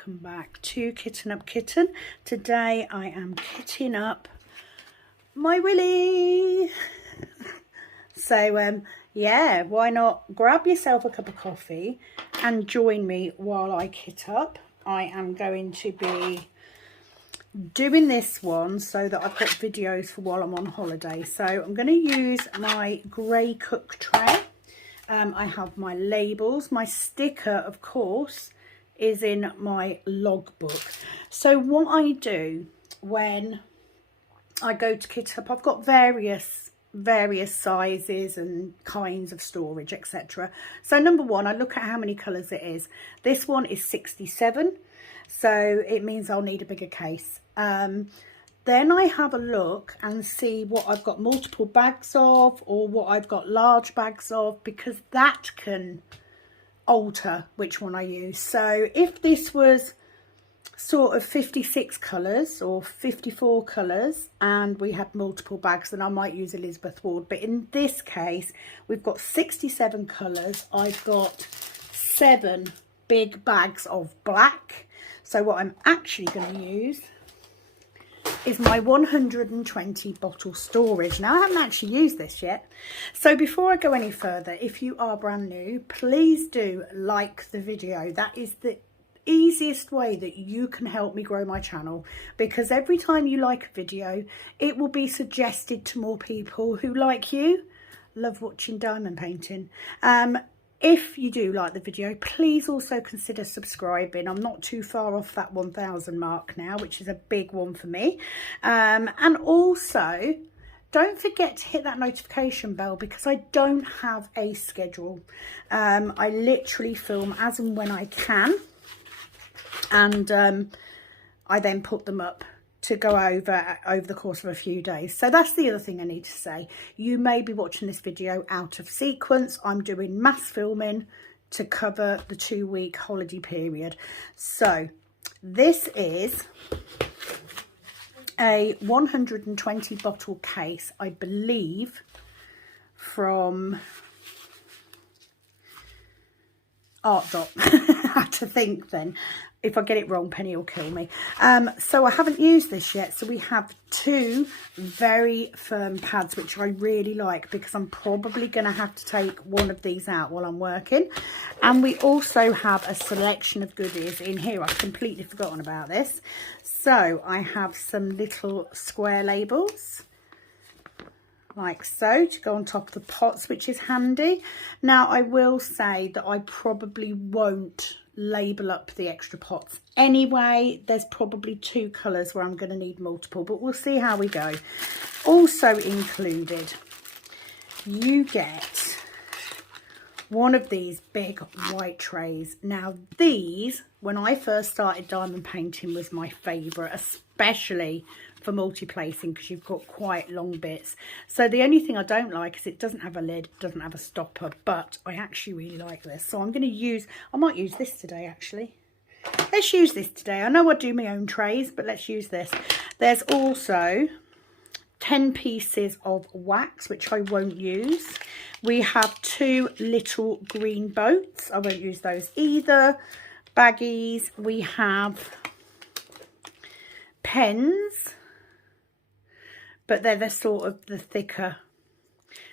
welcome back to Kitten Up Kitten. Today I am kitting up my Willy. So yeah, why not grab yourself a cup of coffee and join me while I kit up. I am going to be doing this one so that I've got videos for while I'm on holiday. So I'm going to use my grey cook tray. I have my labels. My sticker, of course, is in my logbook. So what I do when I go to kit up, I've got various sizes and kinds of storage, etc. So number one, I look at how many colours it is. This one is 67, so it means I'll need a bigger case. Then I have a look and see what I've got multiple bags of or what I've got large bags of, because that can alter which one I use. So if this was sort of 56 colours or 54 colours and we had multiple bags, then I might use Elizabeth Ward. But in this case, we've got 67 colours. I've got 7 big bags of black. So what I'm actually going to use is my 120 bottle storage. Now I haven't actually used this yet, so before I go any further, if you are brand new, please do like the video. That is the easiest way that you can help me grow my channel, because every time you like a video, it will be suggested to more people who, like you, love watching diamond painting. If you do like the video, please also consider subscribing. I'm not too far off that 1,000 mark now, which is a big one for me. And also, don't forget to hit that notification bell, because I don't have a schedule. I literally film as and when I can. And I then put them up to go over the course of a few days. So that's the other thing I need to say. You may be watching this video out of sequence. I'm doing mass filming to cover the 2-week holiday period. So this is a 120 bottle case, I believe, from Art Dot. I had to think then. If I get it wrong, Penny will kill me. So I haven't used this yet. So we have 2 very firm pads, which I really like, because I'm probably going to have to take one of these out while I'm working. And we also have a selection of goodies in here. I've completely forgotten about this. So I have some little square labels, like so, to go on top of the pots, which is handy. Now I will say that I probably won't label up the extra pots anyway. There's probably 2 colours where I'm going to need multiple, but we'll see how we go. Also included, you get one of these big white trays. Now these, when I first started diamond painting, was my favourite, especially for multi-placing, because you've got quite long bits. So the only thing I don't like is it doesn't have a lid, doesn't have a stopper, but I actually really like this. So I'm going to use, I might use this today actually. Let's use this today. I know I do my own trays, but let's use this. There's also 10 pieces of wax, which I won't use. We have 2 little green boats. I won't use those either. Baggies. We have pens, but they're the sort of the thicker.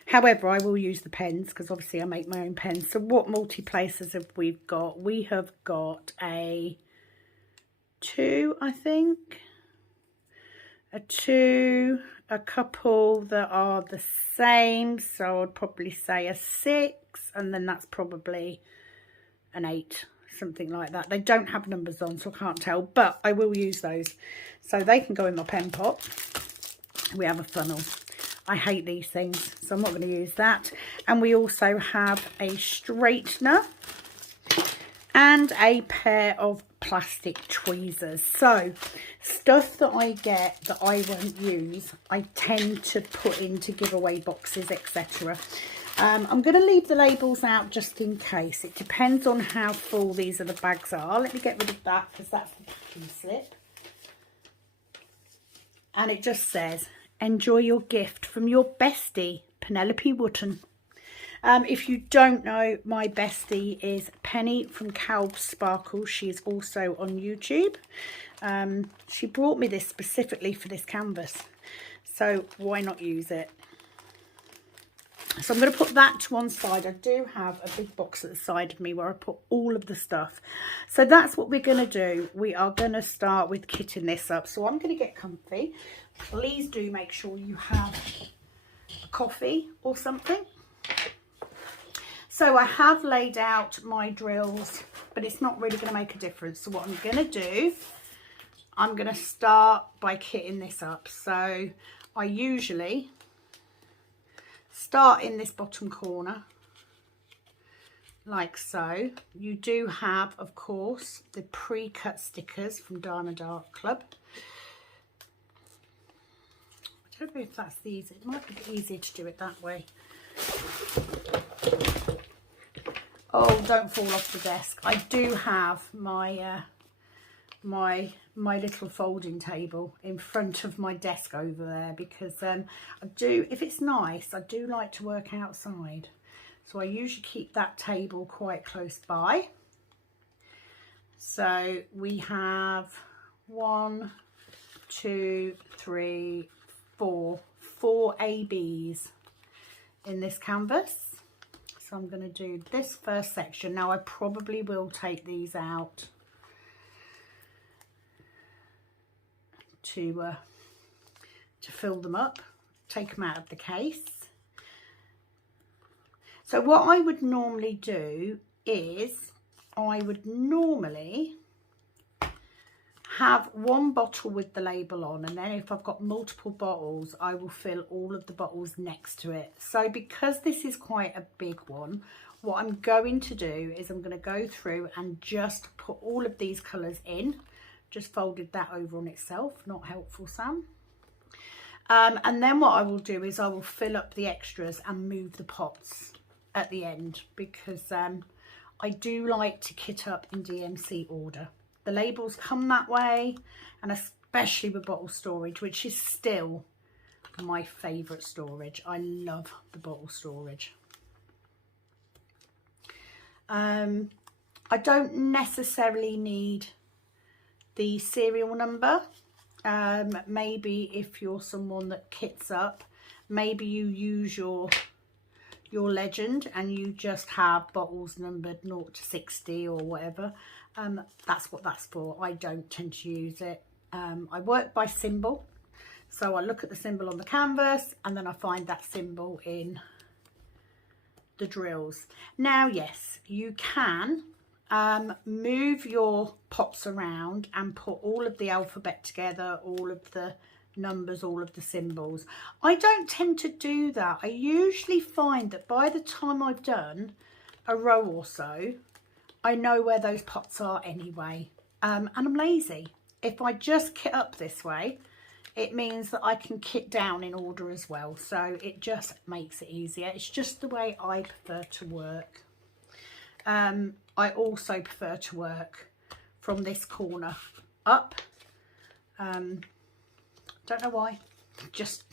However, I will use the pens because obviously I make my own pens. So what multi-placers have we got? We have got a 2, I think. A 2, a couple that are the same. So I'd probably say a 6, and then that's probably an 8. Something like that. They don't have numbers on, so I can't tell, but I will use those. So they can go in my pen pot. We have a funnel. I hate these things, so I'm not going to use that. And we also have a straightener and a pair of plastic tweezers. So stuff that I get that I won't use, I tend to put into giveaway boxes, etc. I'm going to leave the labels out just in case. It depends on how full these other bags are. Let me get rid of that, because that's the packing slip. And it just says, enjoy your gift from your bestie, Penelope Wooten. If you don't know, my bestie is Penny from Calb Sparkle. She is also on YouTube. She brought me this specifically for this canvas, so why not use it? So I'm going to put that to one side. I do have a big box at the side of me where I put all of the stuff. So that's what we're going to do. We are going to start with kitting this up. So I'm going to get comfy. Please do make sure you have a coffee or something. So I have laid out my drills, but it's not really going to make a difference. So what I'm going to do, I'm going to start by kitting this up. So I usually start in this bottom corner, like so. You do have, of course, the pre-cut stickers from Diamond Art Club. I don't know if that's the easy. It might be easier to do it that way. Oh, don't fall off the desk. I do have my my little folding table in front of my desk over there, because I do, if it's nice, I do like to work outside, so I usually keep that table quite close by. So we have 1, 2, 3, 4 ABs in this canvas. So I'm going to do this first section. Now I probably will take these out to fill them up, take them out of the case. So what I would normally do is I would normally have one bottle with the label on, and then if I've got multiple bottles, I will fill all of the bottles next to it. So because this is quite a big one, what I'm going to do is I'm going to go through and just put all of these colours in. Just folded that over on itself, not helpful, Sam. And then what I will do is I will fill up the extras and move the pots at the end, because I do like to kit up in DMC order. The labels come that way, and especially with bottle storage, which is still my favourite storage. I love the bottle storage. I don't necessarily need the serial number. Maybe if you're someone that kits up, maybe you use your legend and you just have bottles numbered 0 to 60 or whatever. That's what that's for. I don't tend to use it. I work by symbol, so I look at the symbol on the canvas and then I find that symbol in the drills. Now yes, you can move your pots around and put all of the alphabet together, all of the numbers, all of the symbols. I don't tend to do that. I usually find that by the time I've done a row or so, I know where those pots are anyway, and I'm lazy. If I just kit up this way, it means that I can kit down in order as well, so it just makes it easier. It's just the way I prefer to work. I also prefer to work from this corner up. Don't know why, just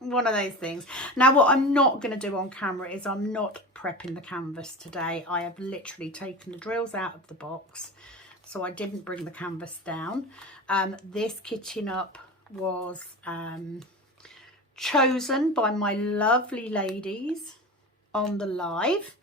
one of those things. Now what I'm not going to do on camera is I'm not prepping the canvas today. I have literally taken the drills out of the box, so I didn't bring the canvas down. This kitting up was chosen by my lovely ladies on the live.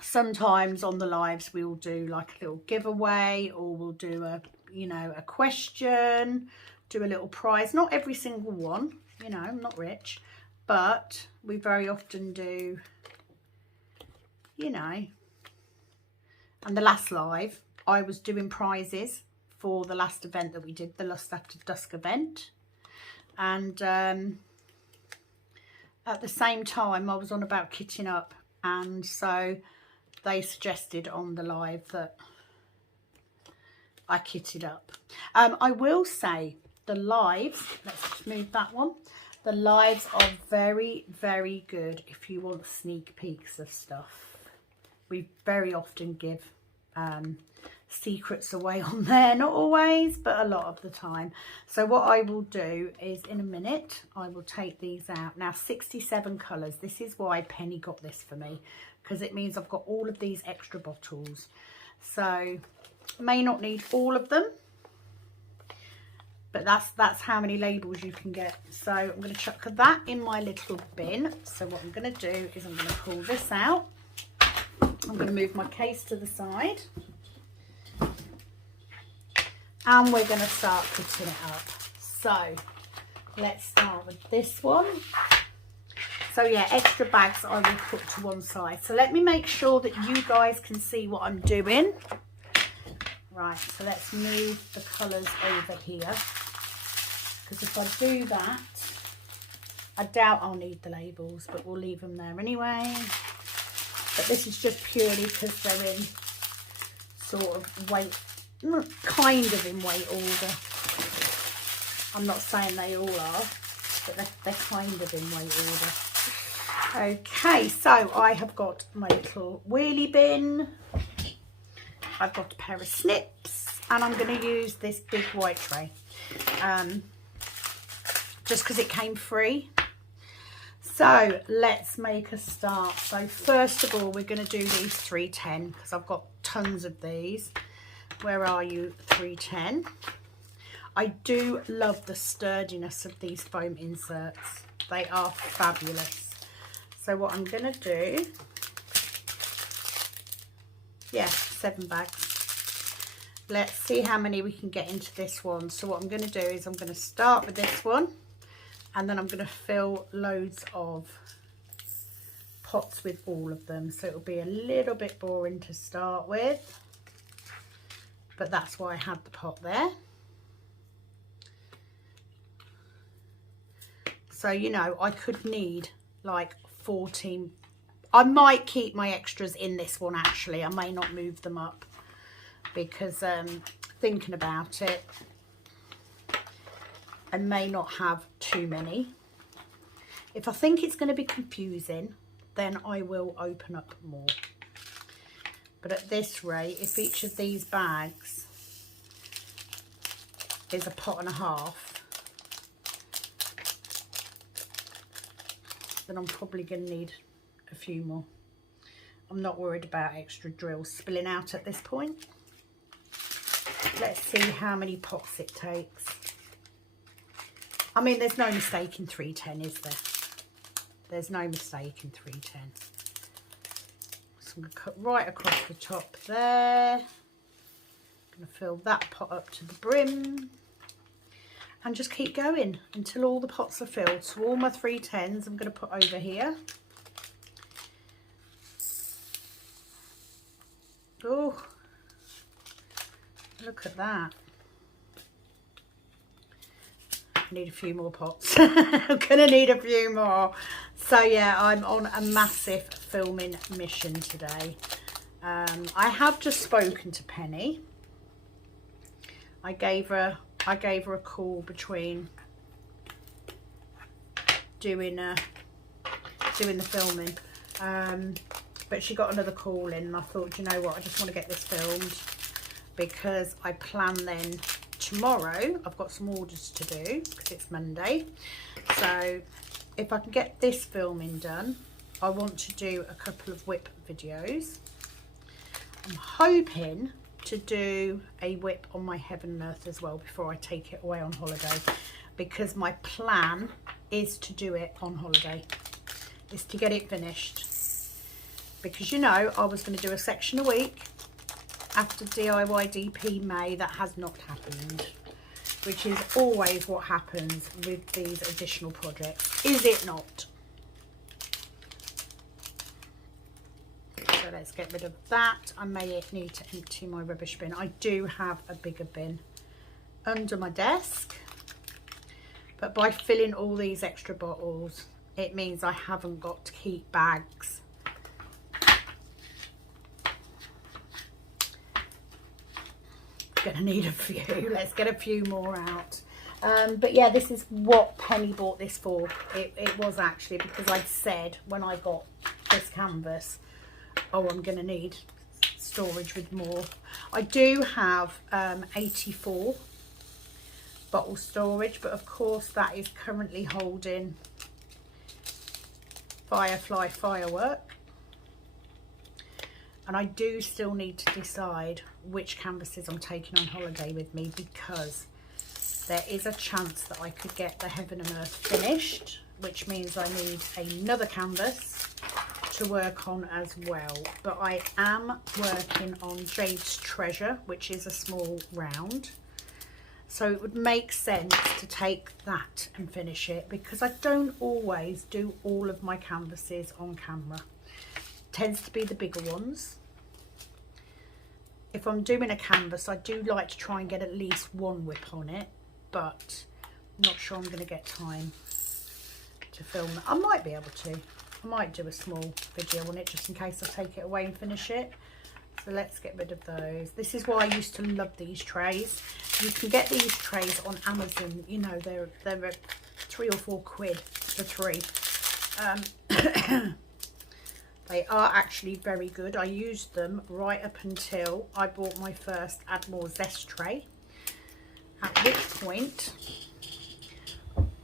Sometimes on the lives we'll do like a little giveaway, or we'll do a, you know, a question, do a little prize. Not every single one, you know, I'm not rich, but we very often do, you know. And the last live I was doing prizes for the last event that we did, the Lust After Dusk event, and at the same time I was on about kitting up, and so they suggested on the live that I kitted up. I will say the lives, let's just move that one, the lives are very, very good if you want sneak peeks of stuff. We very often give secrets away on there. Not always, but a lot of the time. So what I will do is in a minute I will take these out. Now 67 colours. This is why Penny got this for me, because it means I've got all of these extra bottles. So may not need all of them, but that's how many labels you can get. So I'm going to chuck that in my little bin. So what I'm going to do is I'm going to pull this out. I'm going to move my case to the side. And we're going to start putting it up. So let's start with this one. So yeah, extra bags I will put to one side. So let me make sure that you guys can see what I'm doing. Right, so let's move the colours over here. Because if I do that, I doubt I'll need the labels, but we'll leave them there anyway. But this is just purely because they're in sort of weight, kind of in weight order. I'm not saying they all are, but they're kind of in weight order. Okay, so I have got my little wheelie bin. I've got a pair of snips, and I'm going to use this big white tray. Just because it came free. So let's make a start. So first of all, we're going to do these 310 because I've got tons of these. Where are you, 310? I do love the sturdiness of these foam inserts. They are fabulous. So what I'm going to do, yeah, 7 bags. Let's see how many we can get into this one. So what I'm going to do is I'm going to start with this one. And then I'm going to fill loads of pots with all of them. So it'll be a little bit boring to start with. But that's why I had the pot there. So, you know, I could need like 14. I might keep my extras in this one actually. I may not move them up because thinking about it, I may not have too many. If I think it's going to be confusing, then I will open up more. But at this rate, if each of these bags is a pot and a half, then I'm probably going to need a few more. I'm not worried about extra drills spilling out at this point. Let's see how many pots it takes. I mean, there's no mistake in 310, is there? There's no mistake in 310. So I'm going to cut right across the top there. I'm going to fill that pot up to the brim. And just keep going until all the pots are filled. So all my 310s I'm going to put over here. Oh, look at that. Need a few more pots. I'm gonna need a few more. So yeah, I'm on a massive filming mission today. I have just spoken to Penny. I gave her a call between doing the filming, but she got another call in and I thought, you know what, I just want to get this filmed because I plan then tomorrow, I've got some orders to do because it's Monday. So if I can get this filming done, I want to do a couple of whip videos. I'm hoping to do a whip on my Heaven and Earth as well before I take it away on holiday, because my plan is to do it on holiday, is to get it finished. Because, you know, I was going to do a section a week after DIY DP May. That has not happened, which is always what happens with these additional projects, is it not? So let's get rid of that. I may need to empty my rubbish bin. I do have a bigger bin under my desk, but by filling all these extra bottles, it means I haven't got to keep bags. Gonna need a few. Let's get a few more out. But yeah, this is what Penny bought this for. It was actually because I'd said when I got this canvas, oh, I'm gonna need storage with more. I do have 84 bottle storage, but of course that is currently holding Firefly Firework. And I do still need to decide which canvases I'm taking on holiday with me, because there is a chance that I could get the Heaven and Earth finished, which means I need another canvas to work on as well. But I am working on Jade's Treasure, which is a small round. So it would make sense to take that and finish it, because I don't always do all of my canvases on camera. Tends to be the bigger ones. If I'm doing a canvas, I do like to try and get at least one whip on it, but I'm not sure I'm going to get time to film that. I might be able to. I might do a small video on it just in case I take it away and finish it. So let's get rid of those. This is why I used to love these trays. You can get these trays on Amazon. You know, they're 3 or 4 quid for 3. They are actually very good. I used them right up until I bought my first Admiral Zest tray. At which point,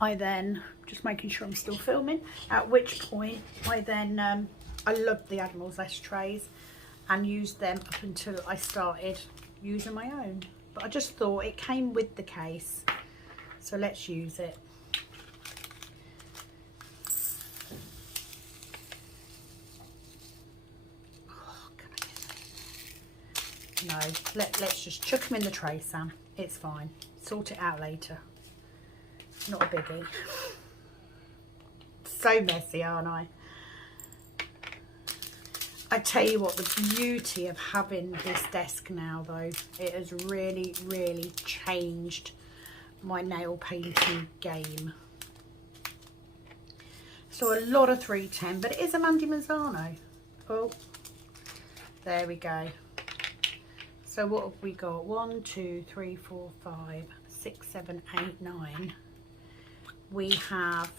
I then, just making sure I'm still filming, at which point I then, I loved the Admiral Zest trays and used them up until I started using my own. But I just thought it came with the case, so let's use it. No, let's just chuck them in the tray, Sam. It's fine. Sort it out later. Not a biggie. So messy, aren't I? I tell you what, the beauty of having this desk now, though, it has really, really changed my nail painting game. So a lot of 310, but it is a Mandy Mazzano. Oh, there we go. So what have we got? 1, 2, 3, 4, 5, 6, 7, 8, 9. We have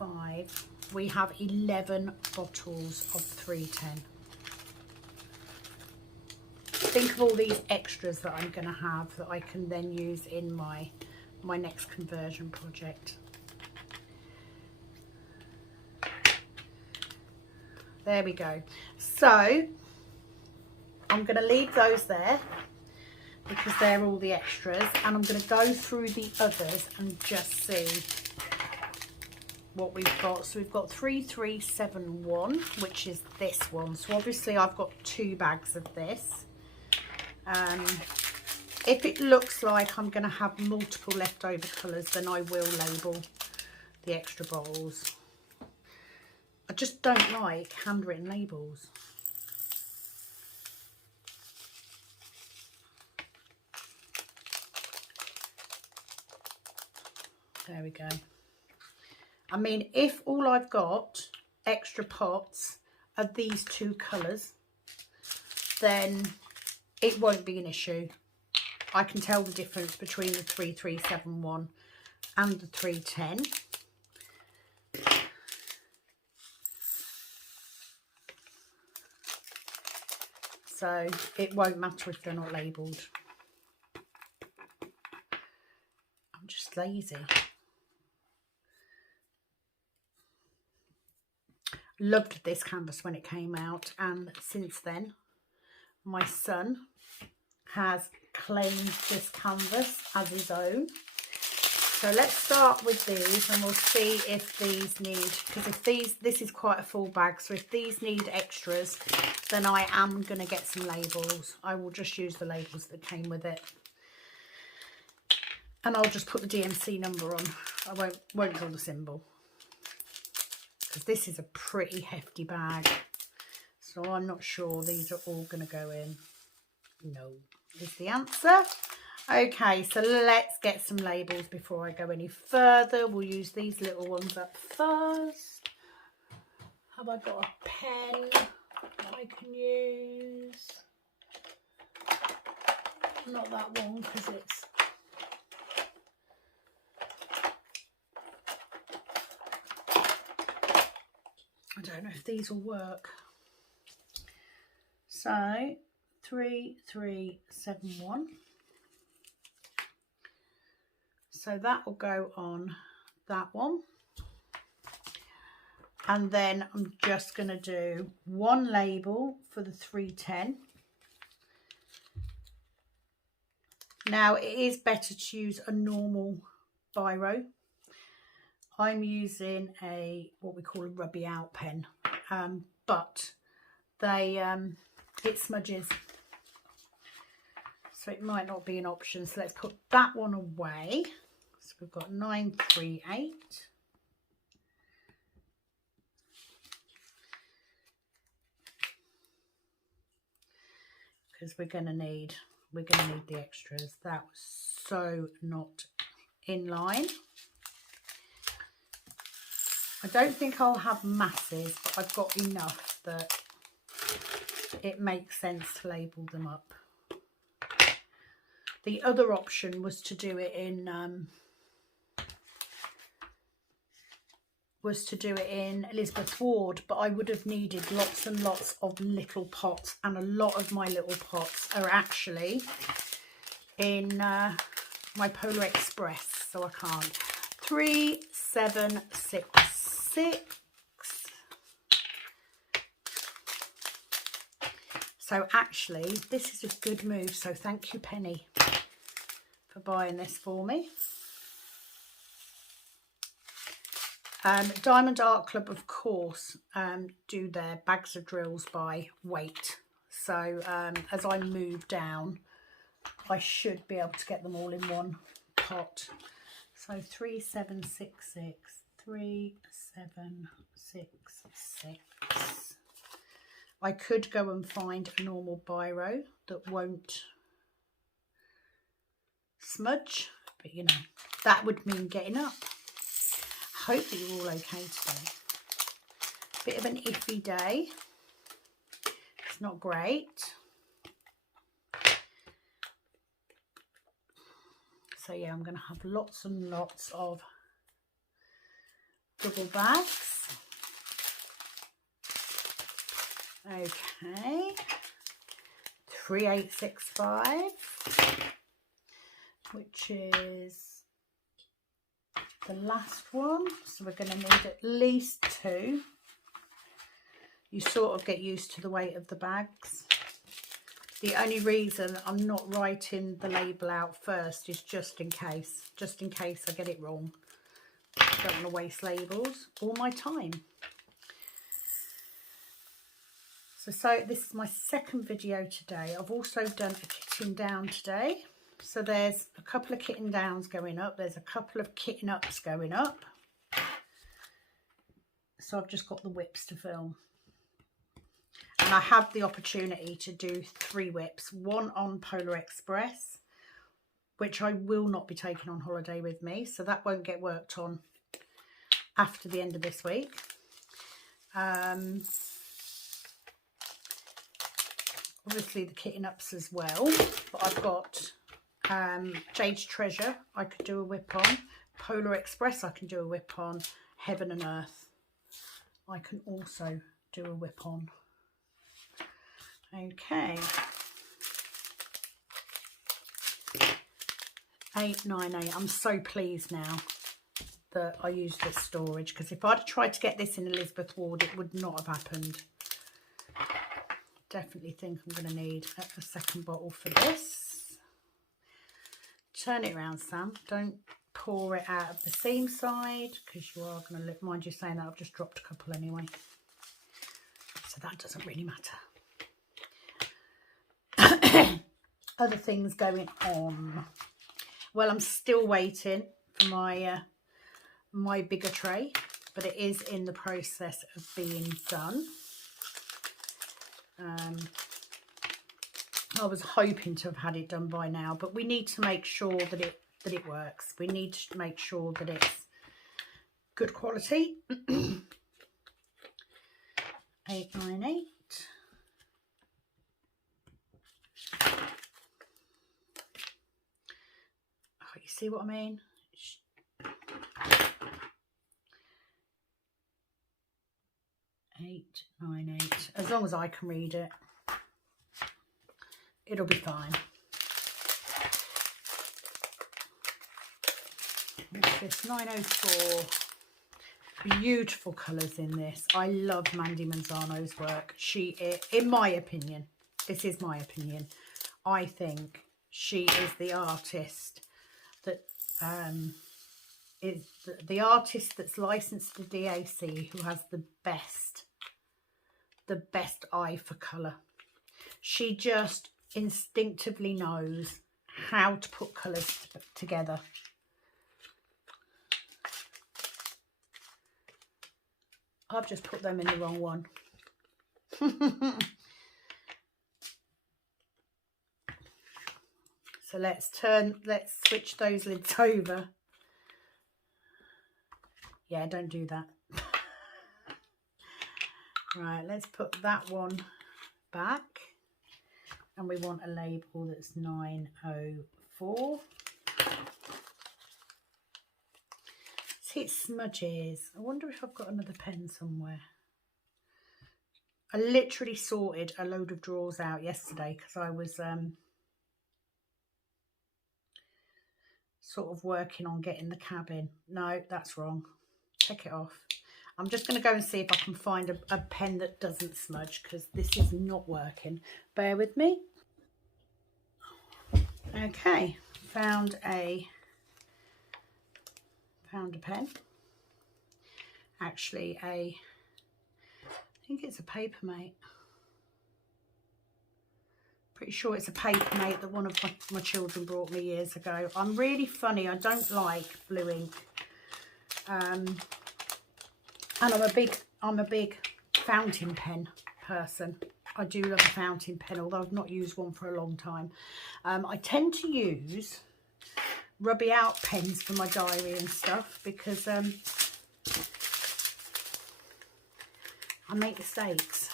5. We have 11 bottles of 310. Think of all these extras that I'm going to have that I can then use in my next conversion project. There we go. So I'm going to leave those there because they're all the extras, and I'm going to go through the others and just see what we've got. So we've got 3371, which is this one. So obviously I've got 2 bags of this. If it looks like I'm going to have multiple leftover colours, then I will label the extra bottles. I just don't like handwritten labels. There we go. I mean, if all I've got extra pots are these 2 colours, then it won't be an issue. I can tell the difference between the 3371 and the 310. So it won't matter if they're not labelled. I'm just lazy. Loved this canvas when it came out, and since then my son has claimed this canvas as his own. So let's start with these and we'll see if these need, because if this is quite a full bag, so if these need extras, then I am going to get some labels. I will just use the labels that came with it, and I'll just put the DMC number on. I won't draw the symbol, because this is a pretty hefty bag, so I'm not sure these are all going to go in. No is the answer. Okay, so let's get some labels before I go any further. We'll use these little ones up first. Have I got a pen that I can use? Not that one, because it's... I don't know if these will work. So 3371. So that will go on that one. And then I'm just going to do one label for the 310. Now it is better to use a normal biro. I'm using what we call a rubby out pen, but they it smudges, so it might not be an option. So let's put that one away. So we've got 938. Because we're gonna need the extras. That was so not in line. I don't think I'll have masses, but I've got enough that it makes sense to label them up. The other option was to do it in Elizabeth Ward, but I would have needed lots and lots of little pots, and a lot of my little pots are actually in my Polar Express, so I can't. 3766. So actually this is a good move, so thank you Penny for buying this for me. Diamond Art Club, of course, do their bags of drills by weight. So as I move down, I should be able to get them all in one pot. So 3766, 3766. I could go and find a normal biro that won't smudge, but you know, that would mean getting up. Hope that you're all okay today. Bit of an iffy day. It's not great. So yeah, I'm going to have lots and lots of double bags. Okay. 3865, which is the last one. So we're going to need at least 2. You sort of get used to the weight of the bags. The only reason I'm not writing the label out first is just in case I get it wrong. I don't want to waste labels or my time. So this is my second video today. I've also done a kitten down today. So there's a couple of kitten downs going up. There's a couple of kitten ups going up. So I've just got the whips to film. And I have the opportunity to do 3 whips. One on Polar Express, which I will not be taking on holiday with me. So that won't get worked on after the end of this week. Obviously the kitten ups as well. But I've got Jade's Treasure I could do a whip on. Polar Express I can do a whip on. Heaven and Earth I can also do a whip on. Okay. 898. I'm so pleased now that I used this storage, because if I'd tried to get this in Elizabeth Ward, it would not have happened. Definitely think I'm going to need a second bottle for this. Turn it around, Sam. Don't pour it out of the seam side, because you are going to look, mind you saying that I've just dropped a couple anyway, so that doesn't really matter. Other things going on. Well, I'm still waiting for my my bigger tray, but it is in the process of being done. I was hoping to have had it done by now, but we need to make sure that it works. We need to make sure that it's good quality. 898. Oh, you see what I mean? 898. As long as I can read it. It'll be fine. What's this? 904. Beautiful colours in this. I love Mandy Manzano's work. In my opinion, this is my opinion, I think she is the artist that is the artist that's licensed to DAC who has the best eye for colour. She just instinctively knows how to put colours together. I've just put them in the wrong one. So let's switch those lids over. Yeah, don't do that. Right, let's put that one back. And we want a label that's 904. See, it smudges. I wonder if I've got another pen somewhere. I literally sorted a load of drawers out yesterday because I was sort of working on getting the cabin. No, that's wrong. Take it off. I'm just going to go and see if I can find a pen that doesn't smudge because this is not working. Bear with me. Okay, found a pen. Actually, I think it's a Papermate. Pretty sure it's a Papermate that one of my children brought me years ago. I'm really funny. I don't like blue ink. And I'm a big fountain pen person. I do love a fountain pen, although I've not used one for a long time. I tend to use rubby out pens for my diary and stuff because I make mistakes.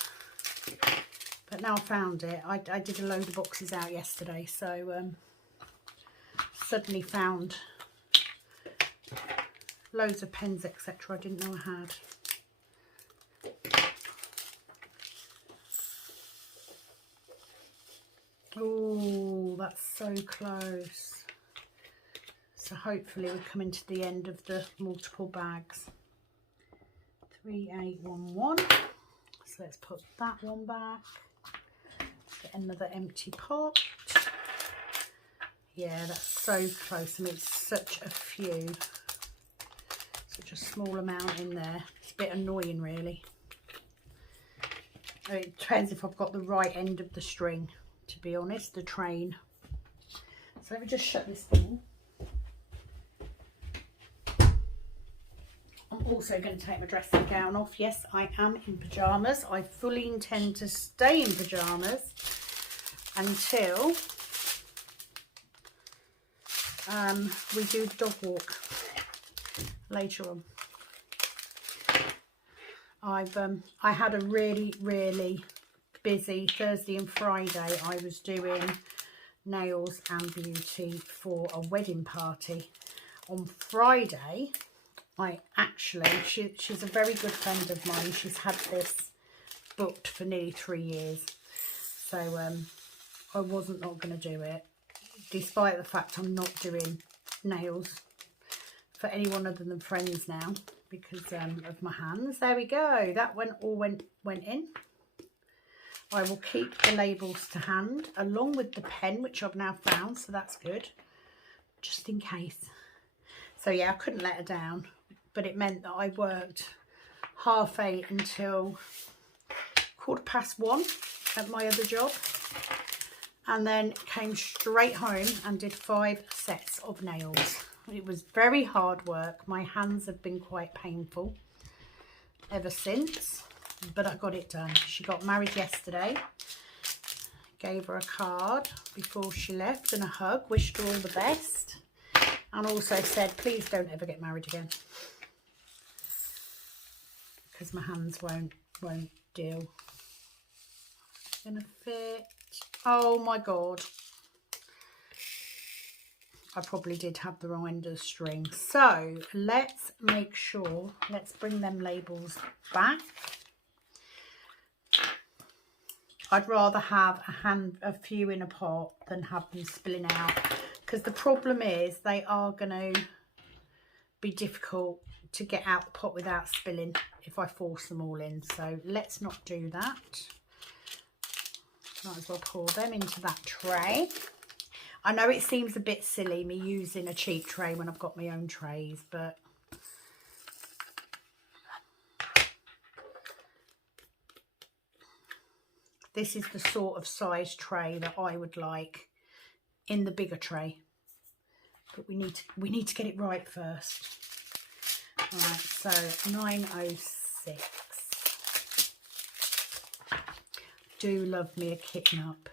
But now I found it. I did a load of boxes out yesterday, so suddenly found loads of pens, etc. I didn't know I had. Oh, that's so close. So hopefully we're coming to the end of the multiple bags. 3811. So let's put that one back. Get another empty pot. Yeah, that's so close. I mean, it's such a few. Such a small amount in there. It's a bit annoying, really. I mean, it depends if I've got the right end of the string, to be honest, the train. So let me just shut this thing. I'm also going to take my dressing gown off. Yes, I am in pyjamas. I fully intend to stay in pyjamas until we do the dog walk later on. I had a really busy Thursday and Friday. I was doing nails and beauty for a wedding party. On Friday, she's a very good friend of mine. She's had this booked for nearly 3 years. So I wasn't not going to do it, despite the fact I'm not doing nails for anyone other than friends now because of my hands. There we go. That all went in. I will keep the labels to hand along with the pen, which I've now found, so that's good, just in case. So yeah, I couldn't let her down, but it meant that I worked 8:30 until 1:15 at my other job, and then came straight home and did 5 sets of nails. It was very hard work. My hands have been quite painful ever since, but I got it done. She got married yesterday. Gave her a card before she left and a hug, wished her all the best, and also said, please don't ever get married again because my hands won't deal. Gonna fit. Oh my god, I probably did have the wrong end of the string. So let's make sure, let's bring them labels back. I'd rather have a few in a pot than have them spilling out, because the problem is they are going to be difficult to get out the pot without spilling if I force them all in. So let's not do that. Might as well pour them into that tray. I know it seems a bit silly me using a cheap tray when I've got my own trays, but this is the sort of size tray that I would like in the bigger tray. But we need to get it right first. All right, so 9:06. Do love me a kitten up.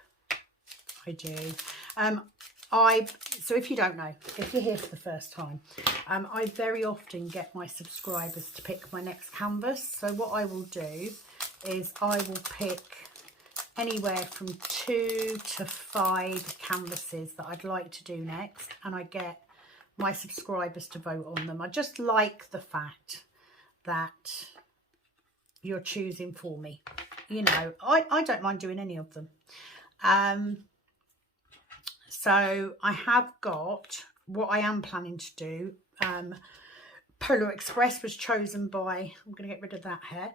I do. So if you don't know, if you're here for the first time, I very often get my subscribers to pick my next canvas. So what I will do is I will pick anywhere from 2 to 5 canvases that I'd like to do next, and I get my subscribers to vote on them. I just like the fact that you're choosing for me. You know, I don't mind doing any of them. So I have got what I am planning to do. Polar Express was chosen by, I'm going to get rid of that hair.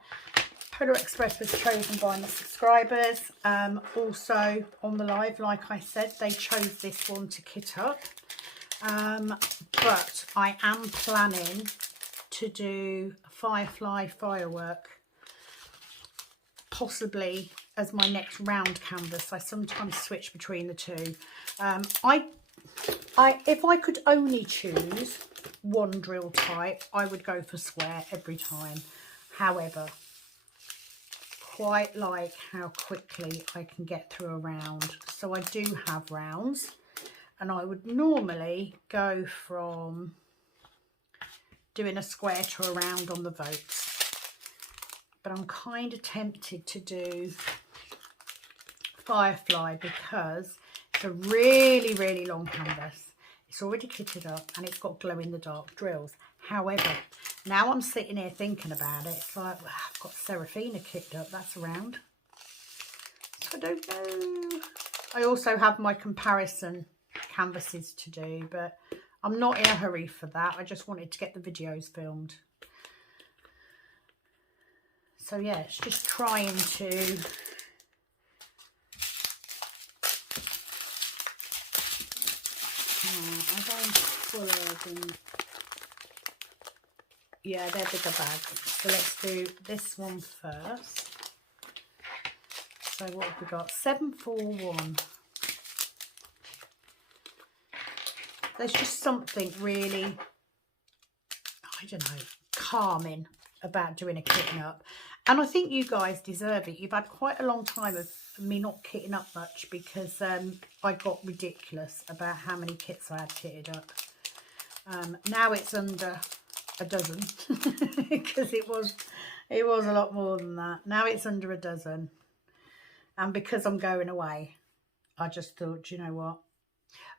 Polar Express was chosen by my subscribers. Also on the live, like I said, they chose this one to kit up. But I am planning to do a Firefly firework, possibly as my next round canvas. I sometimes switch between the two. If I could only choose one drill type, I would go for square every time. However, quite like how quickly I can get through a round. So I do have rounds, and I would normally go from doing a square to a round on the votes. But I'm kind of tempted to do Firefly because it's a really, really long canvas. It's already kitted up and it's got glow-in-the-dark drills. However, now I'm sitting here thinking about it, it's like, well, I've got Seraphina kitted up. That's around. I don't know. I also have my comparison canvases to do, but I'm not in a hurry for that. I just wanted to get the videos filmed. So yeah, it's just trying to yeah, they're bigger bags. So let's do this one first. So what have we got? 741. There's just something really, I don't know, calming about doing a kitten up. And I think you guys deserve it. You've had quite a long time of me not kitting up much because I got ridiculous about how many kits I had kitted up. Now it's under a dozen because it was a lot more than that. Now it's under a dozen. And because I'm going away, I just thought, you know what?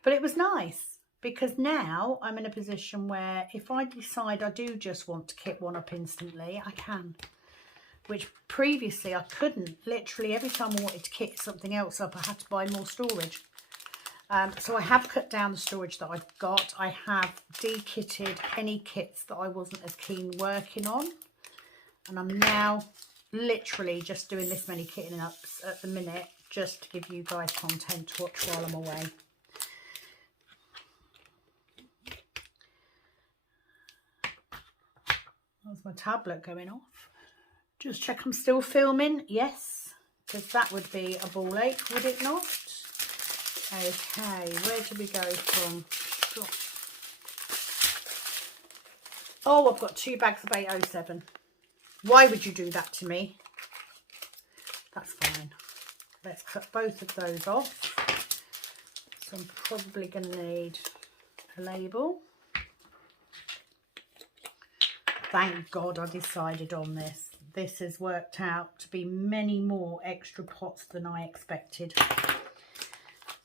But it was nice because now I'm in a position where if I decide I do just want to kit one up instantly, I can. Which previously I couldn't. Literally every time I wanted to kit something else up, I had to buy more storage. So I have cut down the storage that I've got. I have de-kitted any kits that I wasn't as keen working on. And I'm now literally just doing this many kitting ups at the minute just to give you guys content to watch while I'm away. There's my tablet going off. Just check I'm still filming. Yes, because that would be a ball ache, would it not? Okay, where do we go from? Oh, I've got 2 bags of 807. Why would you do that to me? That's fine. Let's cut both of those off. So I'm probably going to need a label. Thank God I decided on this. This has worked out to be many more extra pots than I expected.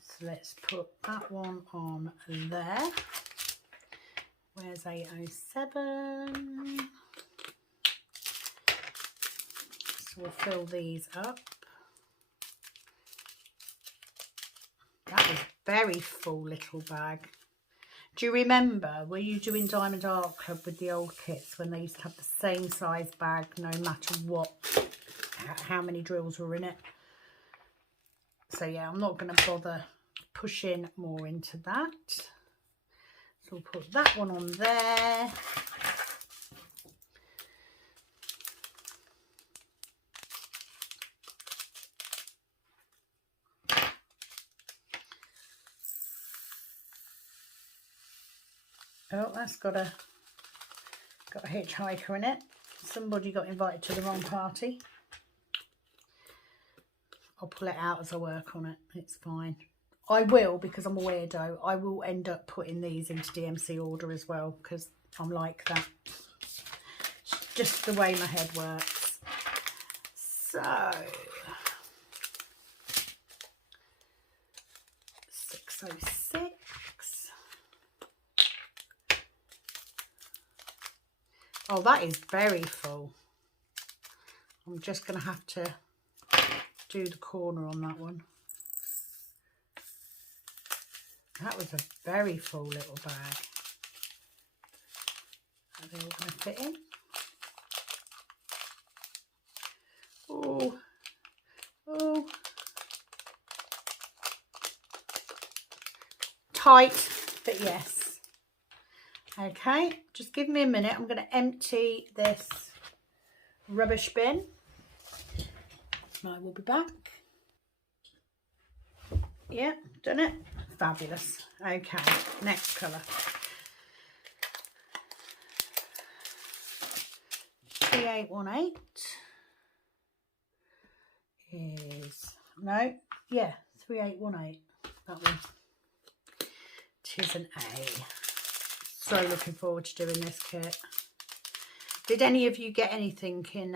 So let's put that one on there. Where's 807? So we'll fill these up. That was very full little bag. Do you remember, were you doing Diamond Art Club with the old kits when they used to have the same size bag no matter what, how many drills were in it? So yeah, I'm not going to bother pushing more into that. So we'll put that one on there. Oh, that's got a hitchhiker in it. Somebody got invited to the wrong party. I'll pull it out as I work on it. It's fine. I will, because I'm a weirdo, I will end up putting these into DMC order as well, because I'm like that. It's just the way my head works. So 606. Oh, that is very full. I'm just going to have to do the corner on that one. That was a very full little bag. Are they all going to fit in? Oh, oh. Tight, but yes. Okay, just give me a minute. I'm going to empty this rubbish bin. I will be back. Yeah, done it. Fabulous. Okay, next colour. 3818 is, no, yeah, 3818. That one. Tis an A. So looking forward to doing this kit. Did any of you get anything in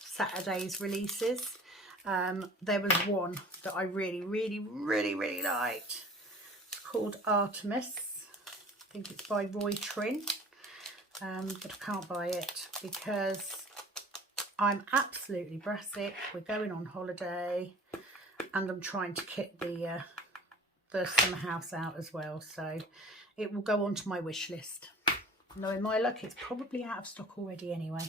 Saturday's releases? There was one that I really liked. It's called Artemis. I think it's by Roy Trin. But I can't buy it because I'm absolutely brassic. We're going on holiday and I'm trying to kit the summer house out as well. So it will go onto my wish list. Knowing my luck, it's probably out of stock already anyway.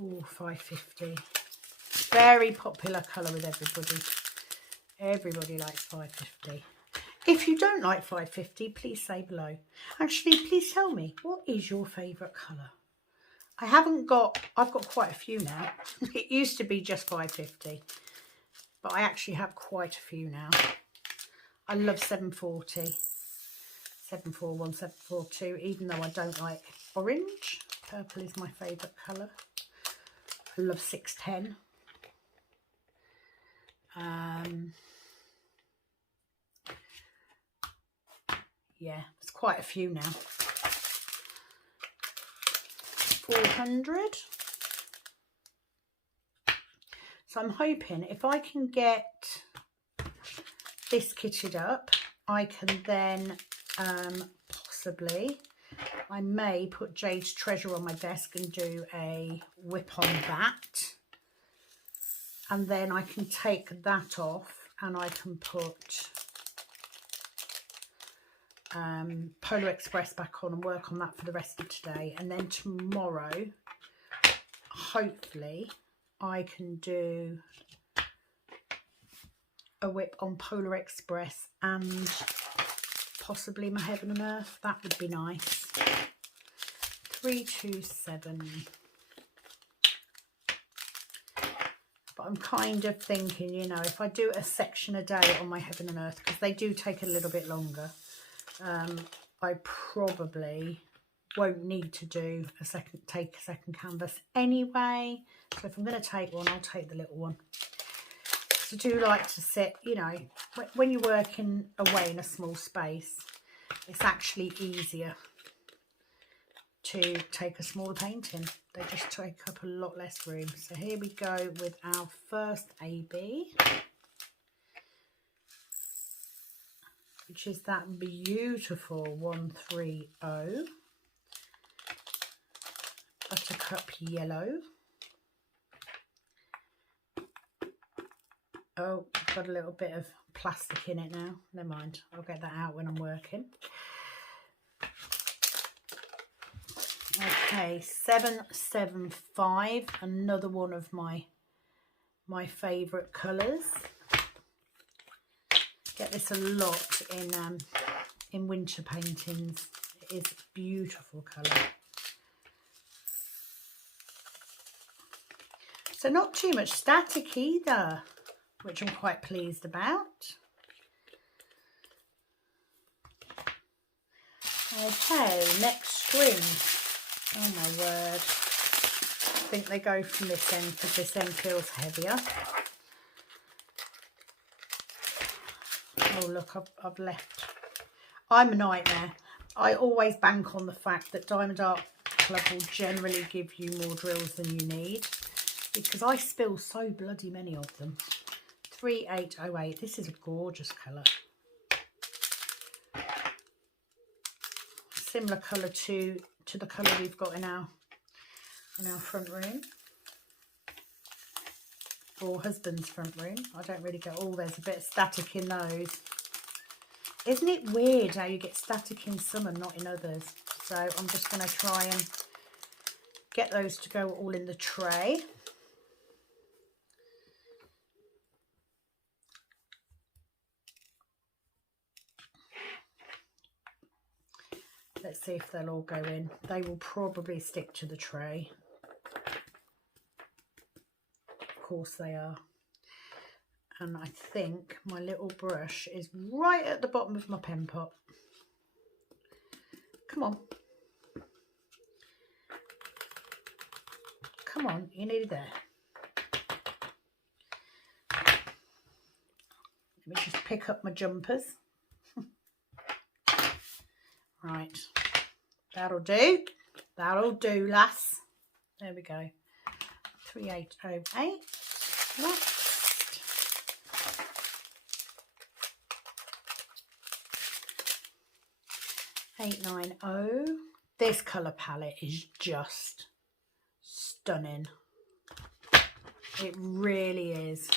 Oh, 550. Very popular colour with everybody. Everybody likes 550. If you don't like 550, please say below. Actually, please tell me, what is your favourite colour? I've got quite a few now. It used to be just 550, but I actually have quite a few now. I love 740, 741, 742, even though I don't like orange. Purple is my favourite colour. I love 610. Yeah, it's quite a few now. 400. So I'm hoping if I can get this kitted up, I can then possibly, I may put Jade's Treasure on my desk and do a whip on that. And then I can take that off and I can put Polar Express back on and work on that for the rest of today. And then tomorrow, hopefully, I can do a whip on Polar Express and possibly my Heaven and Earth. That would be nice. 327. But I'm kind of thinking, you know, if I do a section a day on my Heaven and Earth, because they do take a little bit longer, I probably won't need to take a second canvas anyway. So if I'm going to take one, I'll take the little one. So I do like to sit, you know, when you're working away in a small space, it's actually easier to take a smaller painting. They just take up a lot less room. So here we go with our first AB, which is that beautiful 130 Buttercup Yellow. Oh, I've got a little bit of plastic in it now. Never mind. I'll get that out when I'm working. Okay, 775. Another one of my favourite colours. Get this a lot in winter paintings. It is a beautiful colour. So not too much static either, which I'm quite pleased about. Okay, next string. Oh my word. I think they go from this end because this end feels heavier. Oh look, I've left. I'm a nightmare. I always bank on the fact that Diamond Art Club will generally give you more drills than you need, because I spill so bloody many of them. 3808. This is a gorgeous colour. Similar colour to the colour we've got in our front room, or husband's front room. I don't really get, oh, there's a bit of static in those. Isn't it weird how you get static in some and not in others? So I'm just going to try and get those to go all in the tray. Let's see if they'll all go in. They will probably stick to the tray. Of course they are. And I think my little brush is right at the bottom of my pen pot. Come on. Come on, you nearly there. Let me just pick up my jumpers. Right, that'll do. That'll do, lass. There we go. 3808. Next. 890. This colour palette is just stunning. It really is.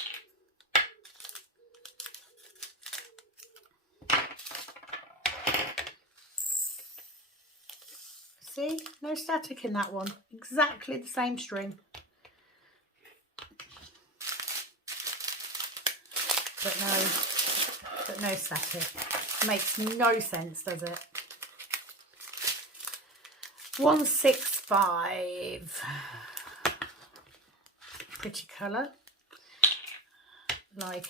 See, no static in that one. Exactly the same string. But no static. Makes no sense, does it? 165. Pretty colour. Like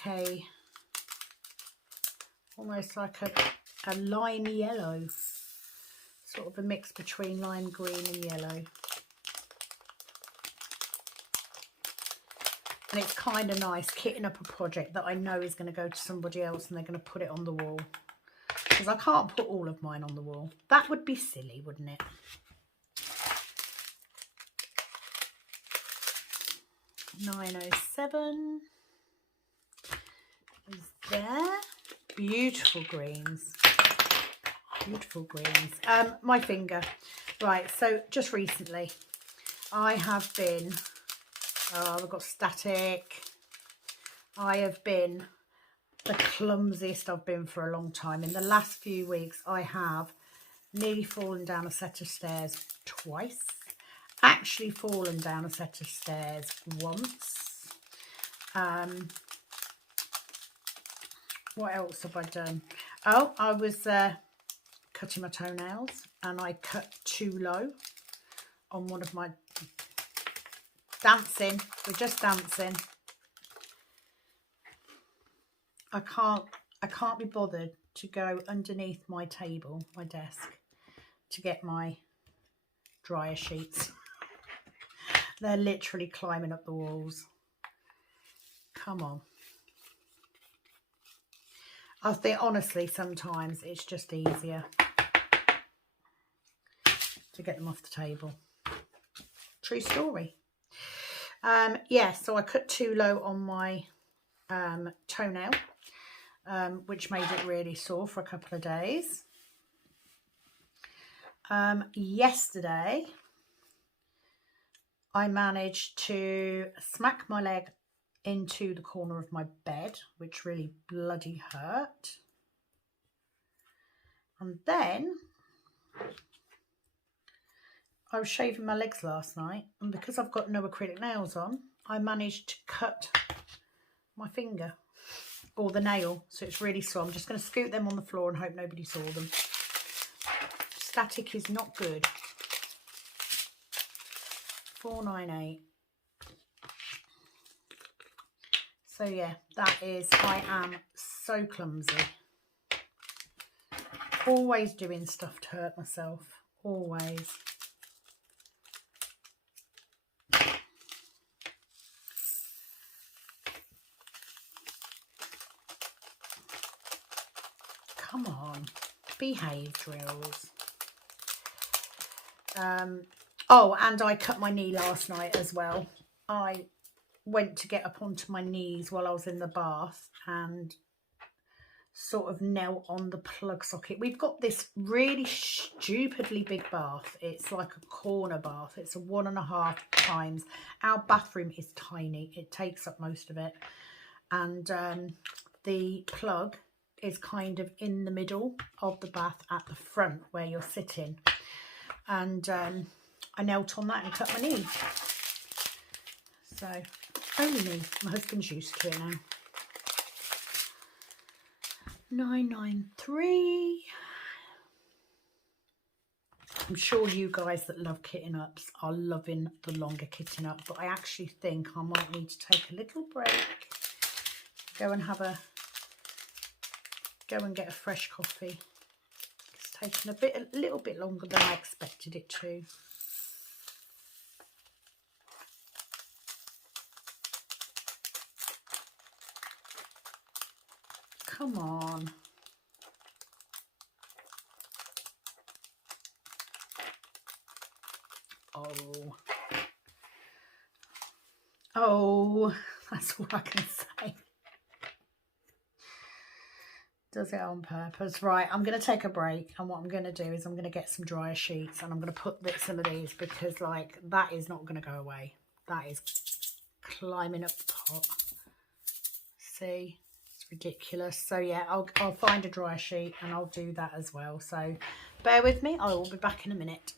almost like a lime yellow. Sort of a mix between lime green and yellow. And it's kind of nice kitting up a project that I know is going to go to somebody else and they're going to put it on the wall. Because I can't put all of mine on the wall. That would be silly, wouldn't it? $9.07 is there. Beautiful greens. Beautiful greens. My finger. Right, so just recently I have been, I've got static. I have been the clumsiest I've been for a long time. In the last few weeks I have nearly fallen down a set of stairs twice. Actually fallen down a set of stairs once. What else have I done? Oh, I was cutting my toenails and I cut too low on one of my dancing. We're just dancing. I can't be bothered to go underneath my table, my desk, to get my dryer sheets. They're literally climbing up the walls. Come on. I think honestly sometimes it's just easier to get them off the table. True story. Yeah, so I cut too low on my toenail, which made it really sore for a couple of days. Yesterday I managed to smack my leg into the corner of my bed, which really bloody hurt. And then I was shaving my legs last night, and because I've got no acrylic nails on, I managed to cut my finger or the nail, so it's really sore. I'm just going to scoot them on the floor and hope nobody saw them. Static is not good. £4.98. So yeah, that is, I am so clumsy. Always doing stuff to hurt myself. Always. Come on, behave, drills. Oh, and I cut my knee last night as well. I went to get up onto my knees while I was in the bath and sort of knelt on the plug socket. We've got this really stupidly big bath. It's like a corner bath. It's a 1.5 times. Our bathroom is tiny. It takes up most of it. And the plug is kind of in the middle of the bath at the front where you're sitting. And I knelt on that and cut my knee. So, only me. My husband's used to it now. 993. I'm sure you guys that love kitten ups are loving the longer kitten up, but I actually think I might need to take a little break, go and get a fresh coffee. It's taken a little bit longer than I expected it to. Come on. Oh, that's all I can say. Does it on purpose. Right, I'm going to take a break, and what I'm going to do is I'm going to get some dryer sheets, and I'm going to put some of these, because like that is not going to go away. That is climbing up the top. See? Ridiculous. So yeah, I'll find a dryer sheet and I'll do that as well. So bear with me, I will be back in a minute.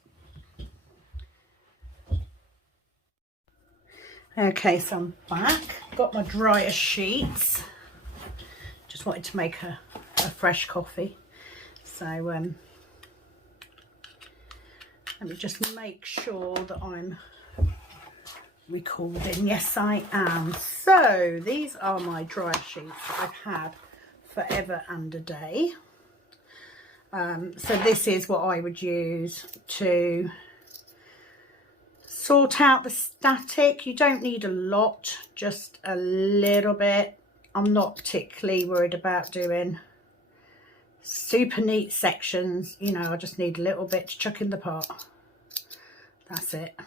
Okay, so I'm back. Got my dryer sheets. Just wanted to make a fresh coffee. So let me just make sure that I'm recording. Yes, I am. So these are my dryer sheets that I've had forever and a day. So this is what I would use to sort out the static. You don't need a lot, just a little bit. I'm not particularly worried about doing super neat sections. You know, I just need a little bit to chuck in the pot. That's it.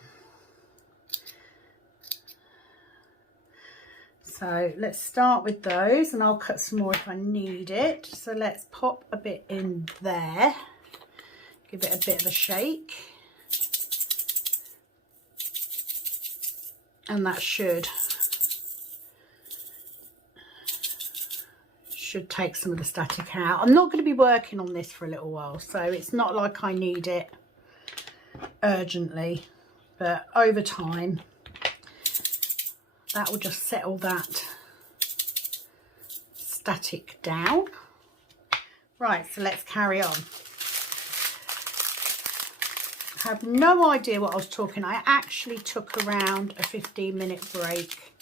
So let's start with those, and I'll cut some more if I need it. So let's pop a bit in there, give it a bit of a shake, and that should take some of the static out. I'm not going to be working on this for a little while, so it's not like I need it urgently, but over time that will just settle that static down. Right, so let's carry on. I have no idea what I was talking. I actually took around a 15-minute break.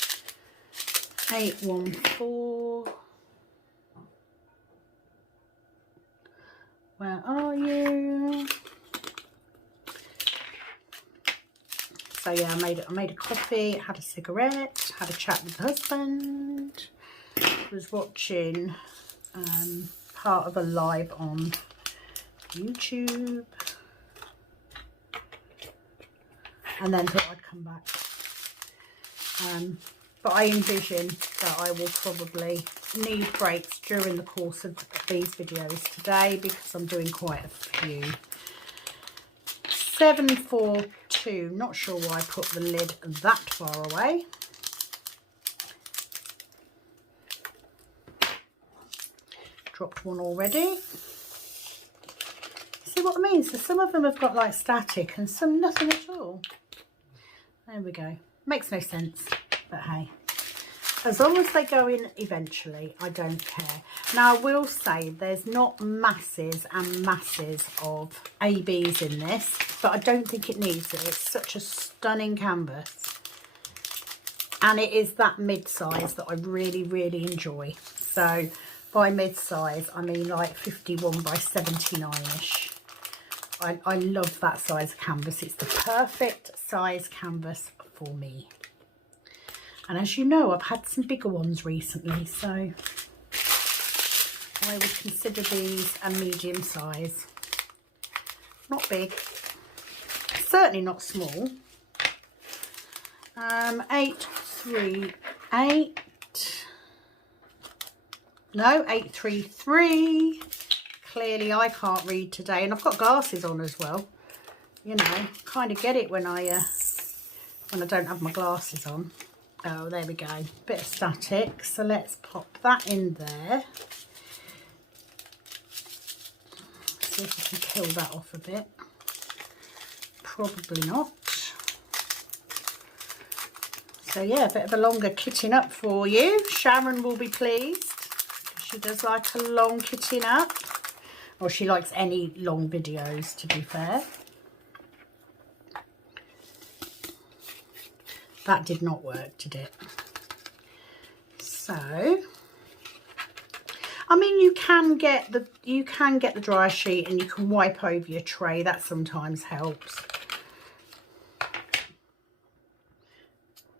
814. Where are you? So yeah, I made a coffee, had a cigarette, had a chat with the husband, was watching part of a live on YouTube, and then thought I'd come back. But I envision that I will probably need breaks during the course of these videos today, because I'm doing quite a few. 742, not sure why I put the lid that far away. dropped one already. See what I mean? So some of them have got like static and some nothing at all. There we go. Makes no sense, but hey. As long as they go in eventually, I don't care. Now, I will say there's not masses and masses of ABs in this, but I don't think it needs it. It's such a stunning canvas. And it is that mid-size that I really, really enjoy. So, by mid-size, I mean like 51 by 79-ish. I love that size of canvas. It's the perfect size canvas for me. And as you know, I've had some bigger ones recently, so I would consider these a medium size. Not big, certainly not small. 838. No, 833. Clearly I can't read today, and I've got glasses on as well. You know, kind of get it when I don't have my glasses on. Oh, there we go. Bit of static. So let's pop that in there. See if we can kill that off a bit. Probably not. So yeah, a bit of a longer kitting up for you. Sharon will be pleased. She does like a long kitting up. Or she likes any long videos, to be fair. That did not work, did it? So, I mean, you can get the dryer sheet and you can wipe over your tray. That sometimes helps.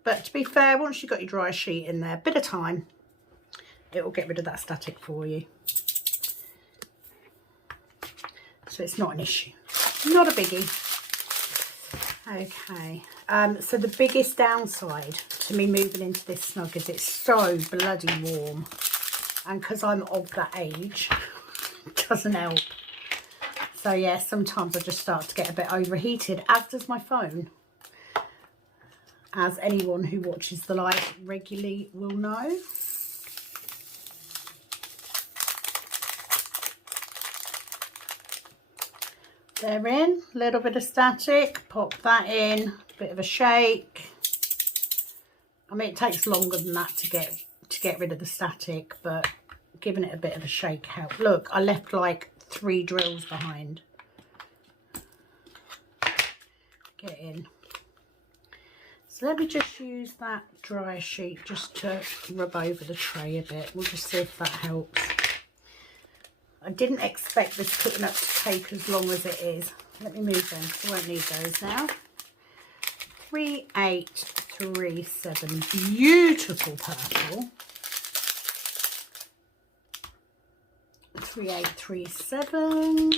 But to be fair, once you've got your dryer sheet in there, a bit of time, it will get rid of that static for you. So it's not an issue. Not a biggie. Okay. So the biggest downside to me moving into this snug is it's so bloody warm, and because I'm of that age, it doesn't help. So yeah, sometimes I just start to get a bit overheated, as does my phone, as anyone who watches the live regularly will know. They're in, a little bit of static, pop that in, bit of a shake. I mean, it takes longer than that to get rid of the static, but giving it a bit of a shake helps. Look, I left like 3 drills behind. Get in. So let me just use that dryer sheet just to rub over the tray a bit. We'll just see if that helps. I didn't expect this cutting up to take as long as it is. Let me move them because I won't need those now. 3837, beautiful purple. 3837.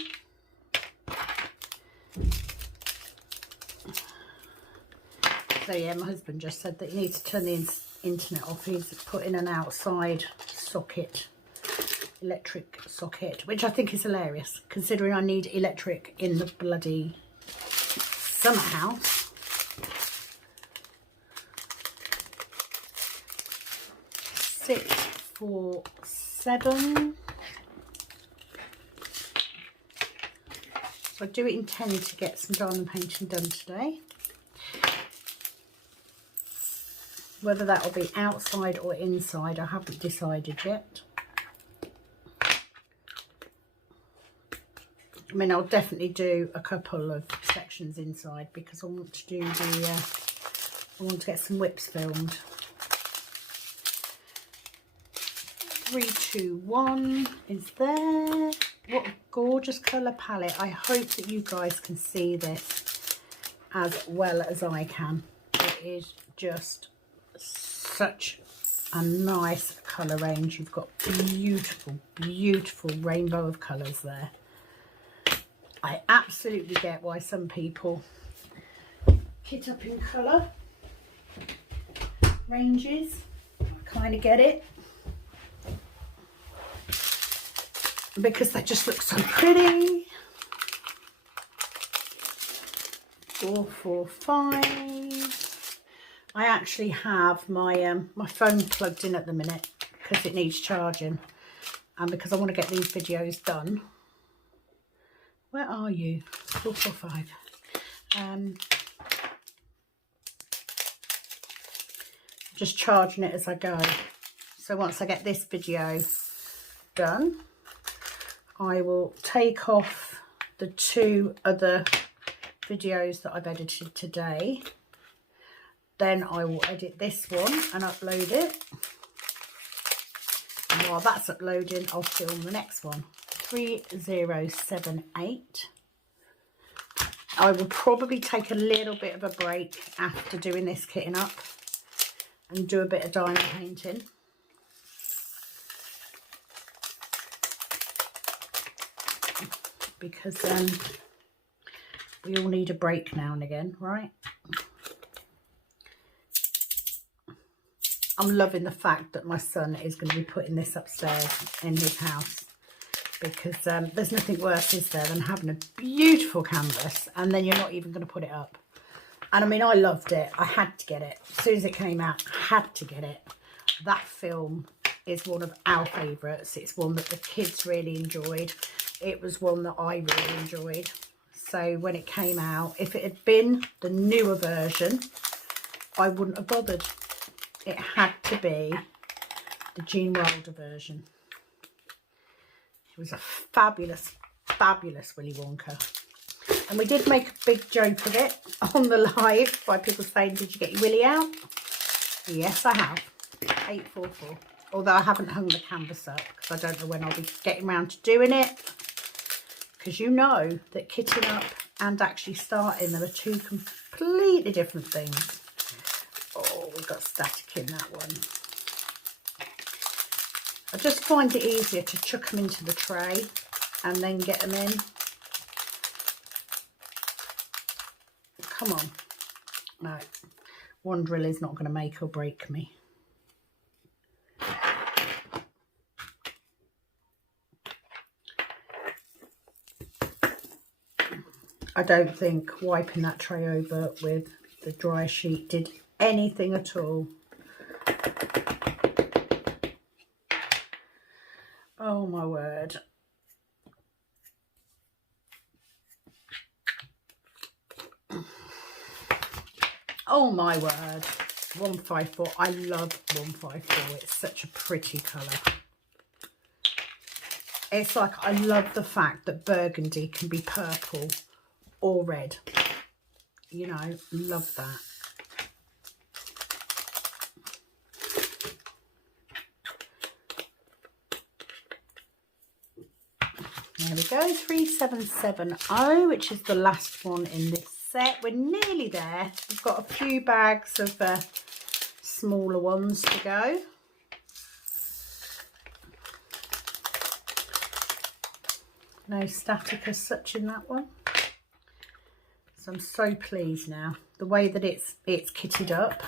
So yeah, my husband just said that you need to turn the internet off. He's put in an outside socket, electric socket, which I think is hilarious considering I need electric in the bloody summer house. Six, 4, 7. So I do intend to get some diamond painting done today. Whether that will be outside or inside, I haven't decided yet. I mean, I'll definitely do a couple of sections inside because I want to do the, I want to get some whips filmed. 321 is there. What a gorgeous colour palette. I hope that you guys can see this as well as I can. It is just such a nice colour range. You've got beautiful, beautiful rainbow of colours there. I absolutely get why some people kit up in colour ranges. I kind of get it. Because they just look so pretty. 445. I actually have my my phone plugged in at the minute because it needs charging. and because I want to get these videos done. Where are you? 445. Just charging it as I go. So once I get this video done, I will take off the 2 other videos that I've edited today. Then I will edit this one and upload it. And while that's uploading, I'll film the next one. 3078. I will probably take a little bit of a break after doing this kitting up and do a bit of diamond painting. Because we all need a break now and again, right? I'm loving the fact that my son is going to be putting this upstairs in his house, because there's nothing worse, is there, than having a beautiful canvas and then you're not even going to put it up. And I mean, I loved it. I had to get it. As soon as it came out, I had to get it. That film is one of our favourites. It's one that the kids really enjoyed. It was one that I really enjoyed. So when it came out, if it had been the newer version, I wouldn't have bothered. It had to be the Gene Wilder version. It was a fabulous, fabulous Willy Wonka. And we did make a big joke of it on the live by people saying, did you get your Willy out? Yes, I have. 844. Although I haven't hung the canvas up because I don't know when I'll be getting around to doing it. Because you know that kitting up and actually starting, there are 2 completely different things. Oh, we've got static in that one. I just find it easier to chuck them into the tray and then get them in. Come on. No, one drill is not going to make or break me. I don't think wiping that tray over with the dryer sheet did anything at all. Oh my word. Oh my word. 154. I love 154. It's such a pretty colour. It's like, I love the fact that burgundy can be purple or red. You know, love that. There we go, 3770, which is the last one in this set. We're nearly there. We've got a few bags of smaller ones to go. No static as such in that one. So I'm so pleased now. The way that it's kitted up.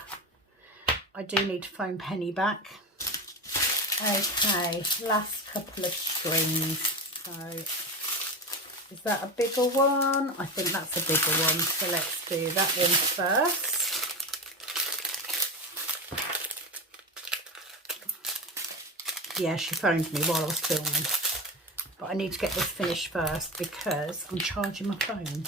I do need to phone Penny back. Okay, last couple of strings. So, is that a bigger one? I think that's a bigger one. So let's do that one first. Yeah, she phoned me while I was filming. But I need to get this finished first because I'm charging my phone.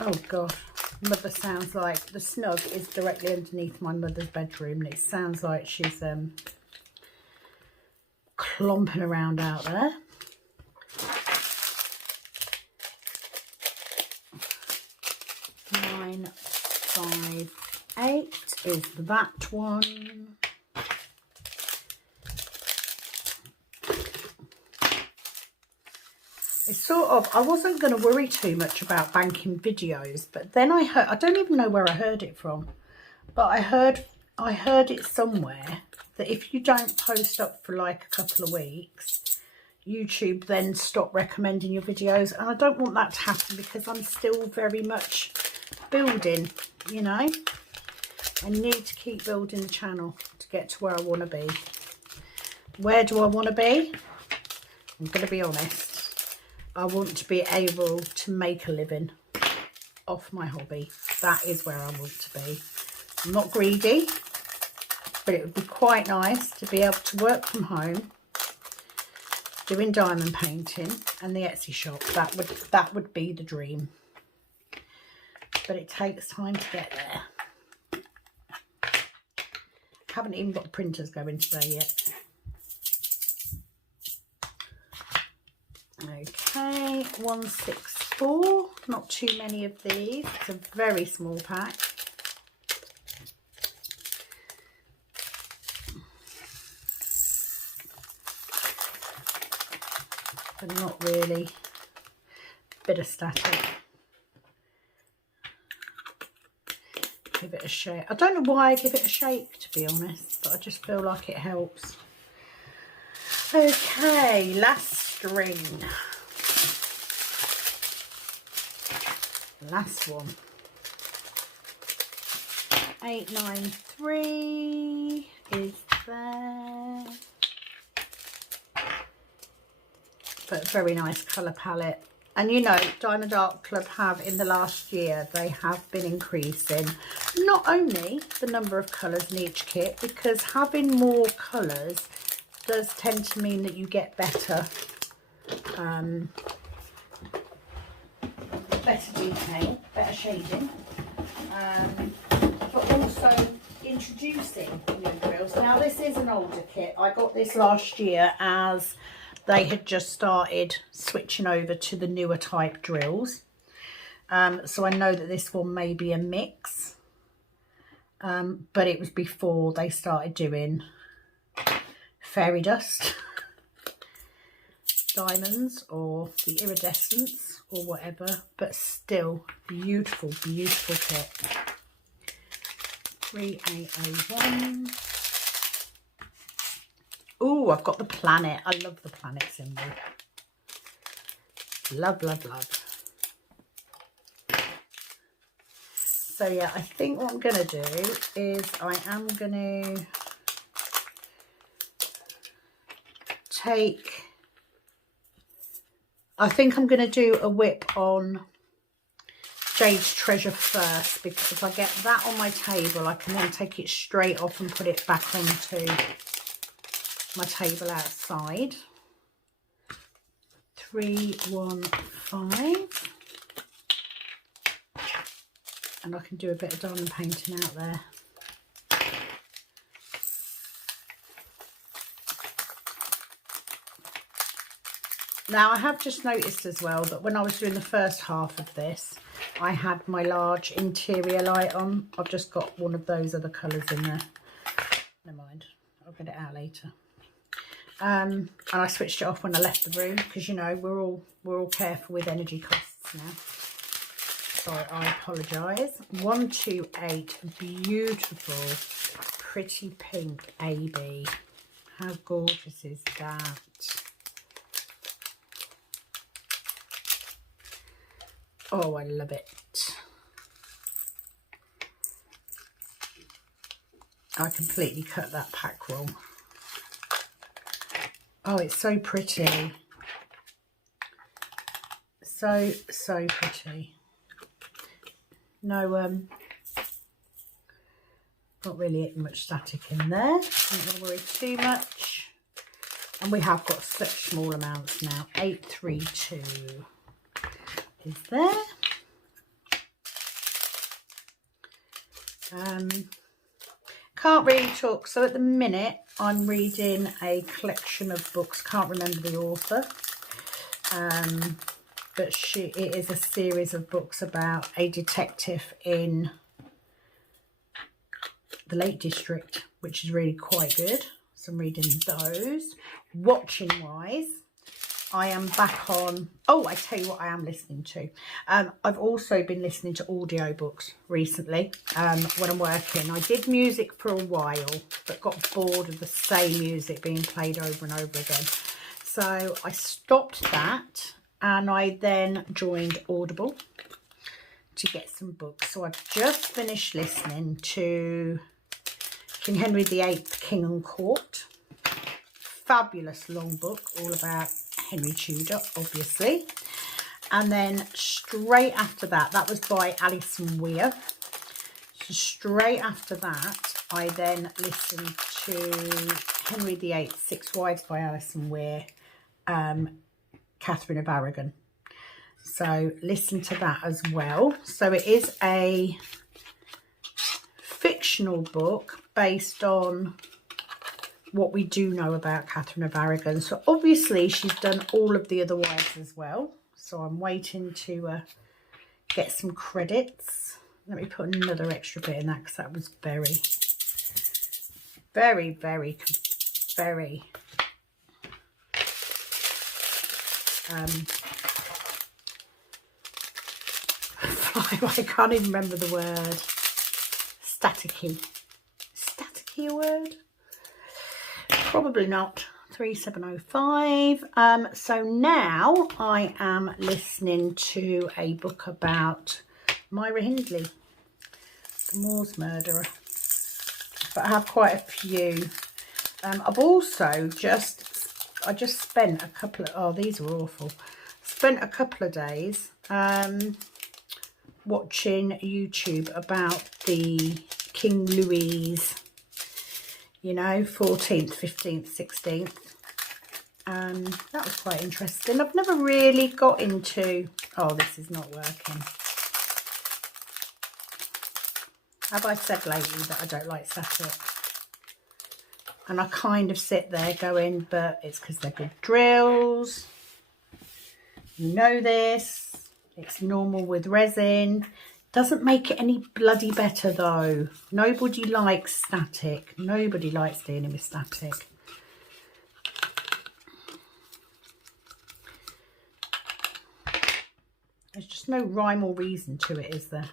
Oh God. Mother sounds like the snug is directly underneath my mother's bedroom, and it sounds like she's clomping around out there. Nine, 5, 8 is that one. It's sort of, I wasn't going to worry too much about banking videos, but then I heard, I don't even know where I heard it from, but I heard it somewhere that if you don't post up for like a couple of weeks, YouTube then stop recommending your videos, and I don't want that to happen because I'm still very much building, you know. I need to keep building the channel to get to where I want to be. Where do I want to be? I'm going to be honest. I want to be able to make a living off my hobby. That is where I want to be. I'm not greedy, but it would be quite nice to be able to work from home doing diamond painting and the Etsy shop. That would be the dream. But it takes time to get there. Haven't even got the printers going today yet. Okay, 164. Not too many of these. It's a very small pack. But not really. Bit of static. Give it a shake. I don't know why I give it a shake, to be honest, but I just feel like it helps. Okay, last string. Last one. 893 is there. But very nice colour palette. And you know, Diamond Art Club have, in the last year, they have been increasing not only the number of colours in each kit, because having more colours does tend to mean that you get better detail, better shading, but also introducing new drills. Now this is an older kit. I got this last year as they had just started switching over to the newer type drills. So I know that this one may be a mix, but it was before they started doing fairy dust diamonds or the iridescence or whatever, but still beautiful, beautiful kit. 3801. Oh, I've got the planet. I love the planet symbol. Love, love, love. So yeah, I think what I'm going to do is I am going to take, I think I'm going to do a whip on Jade's Treasure first, because if I get that on my table, I can then take it straight off and put it back onto my table outside. 315. And I can do a bit of diamond painting out there. Now I have just noticed as well that when I was doing the first half of this, I had my large interior light on. I've just got one of those other colours in there. Never mind, I'll get it out later. And I switched it off when I left the room, because you know we're all careful with energy costs now. Sorry, I apologise. 128, beautiful, pretty pink AB. How gorgeous is that? Oh, I love it. I completely cut that pack wrong. Oh, it's so pretty. So, so pretty. No, not really much static in there. I'm not going to worry too much. And we have got such small amounts now. 832 is there. Can't really talk. So at the minute, I'm reading a collection of books. Can't remember the author. But it is a series of books about a detective in the Lake District, which is really quite good. So I'm reading those. Watching wise, I am back on, oh, I tell you what I am listening to. I've also been listening to audiobooks recently when I'm working. I did music for a while, but got bored of the same music being played over and over again. So I stopped that. And I then joined Audible to get some books. So I've just finished listening to King Henry VIII, King and Court. Fabulous long book, all about Henry Tudor, obviously. And then straight after that, that was by Alison Weir. So straight after that, I then listened to Henry VIII, Six Wives by Alison Weir, Catherine of Aragon. So listen to that as well. So it is a fictional book based on what we do know about Catherine of Aragon. So obviously she's done all of the other wives as well. So I'm waiting to get some credits. Let me put another extra bit in that because that was very, very, very, very I can't even remember the word. Staticky. Staticky a word? Probably not. 3705. So now I am listening to a book about Myra Hindley, the Moors murderer. But I have quite a few. I've also I just spent a couple of, oh, these were awful. Spent a couple of days watching YouTube about the King Louis, you know, 14th, 15th, 16th. That was quite interesting. I've never really got into, oh, this is not working. Have I said lately that I don't like static? And I kind of sit there going, but it's because they're good drills. You know this. It's normal with resin. Doesn't make it any bloody better though. Nobody likes static. Nobody likes dealing with static. There's just no rhyme or reason to it, is there?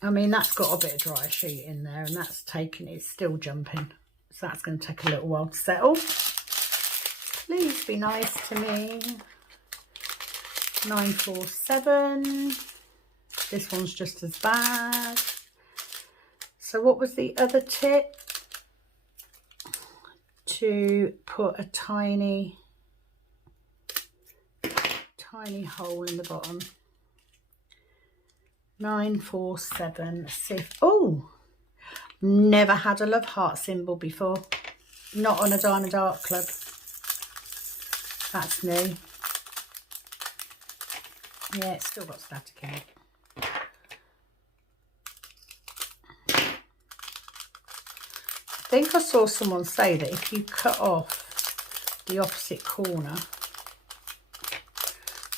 I mean, that's got a bit of dry sheet in there, and that's taken, it's still jumping. So that's going to take a little while to settle. Please be nice to me. 947. This one's just as bad. So what was the other tip? To put a tiny hole in the bottom. 947. Oh, never had a love heart symbol before. Not on a diamond art club. That's new. Yeah, it's still got static in it. I think I saw someone say that if you cut off the opposite corner,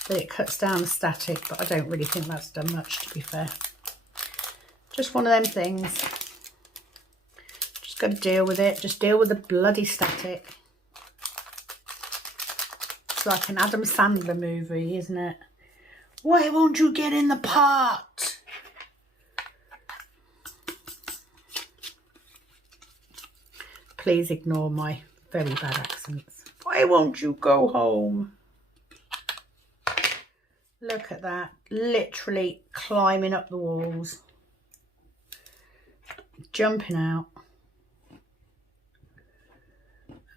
that it cuts down the static, but I don't really think that's done much, to be fair. Just one of them things. Just got to deal with it. Just deal with the bloody static. It's like an Adam Sandler movie, isn't it? Why won't you get in the pot? Please ignore my very bad accents. Why won't you go home? Look at that. Literally climbing up the walls. Jumping out.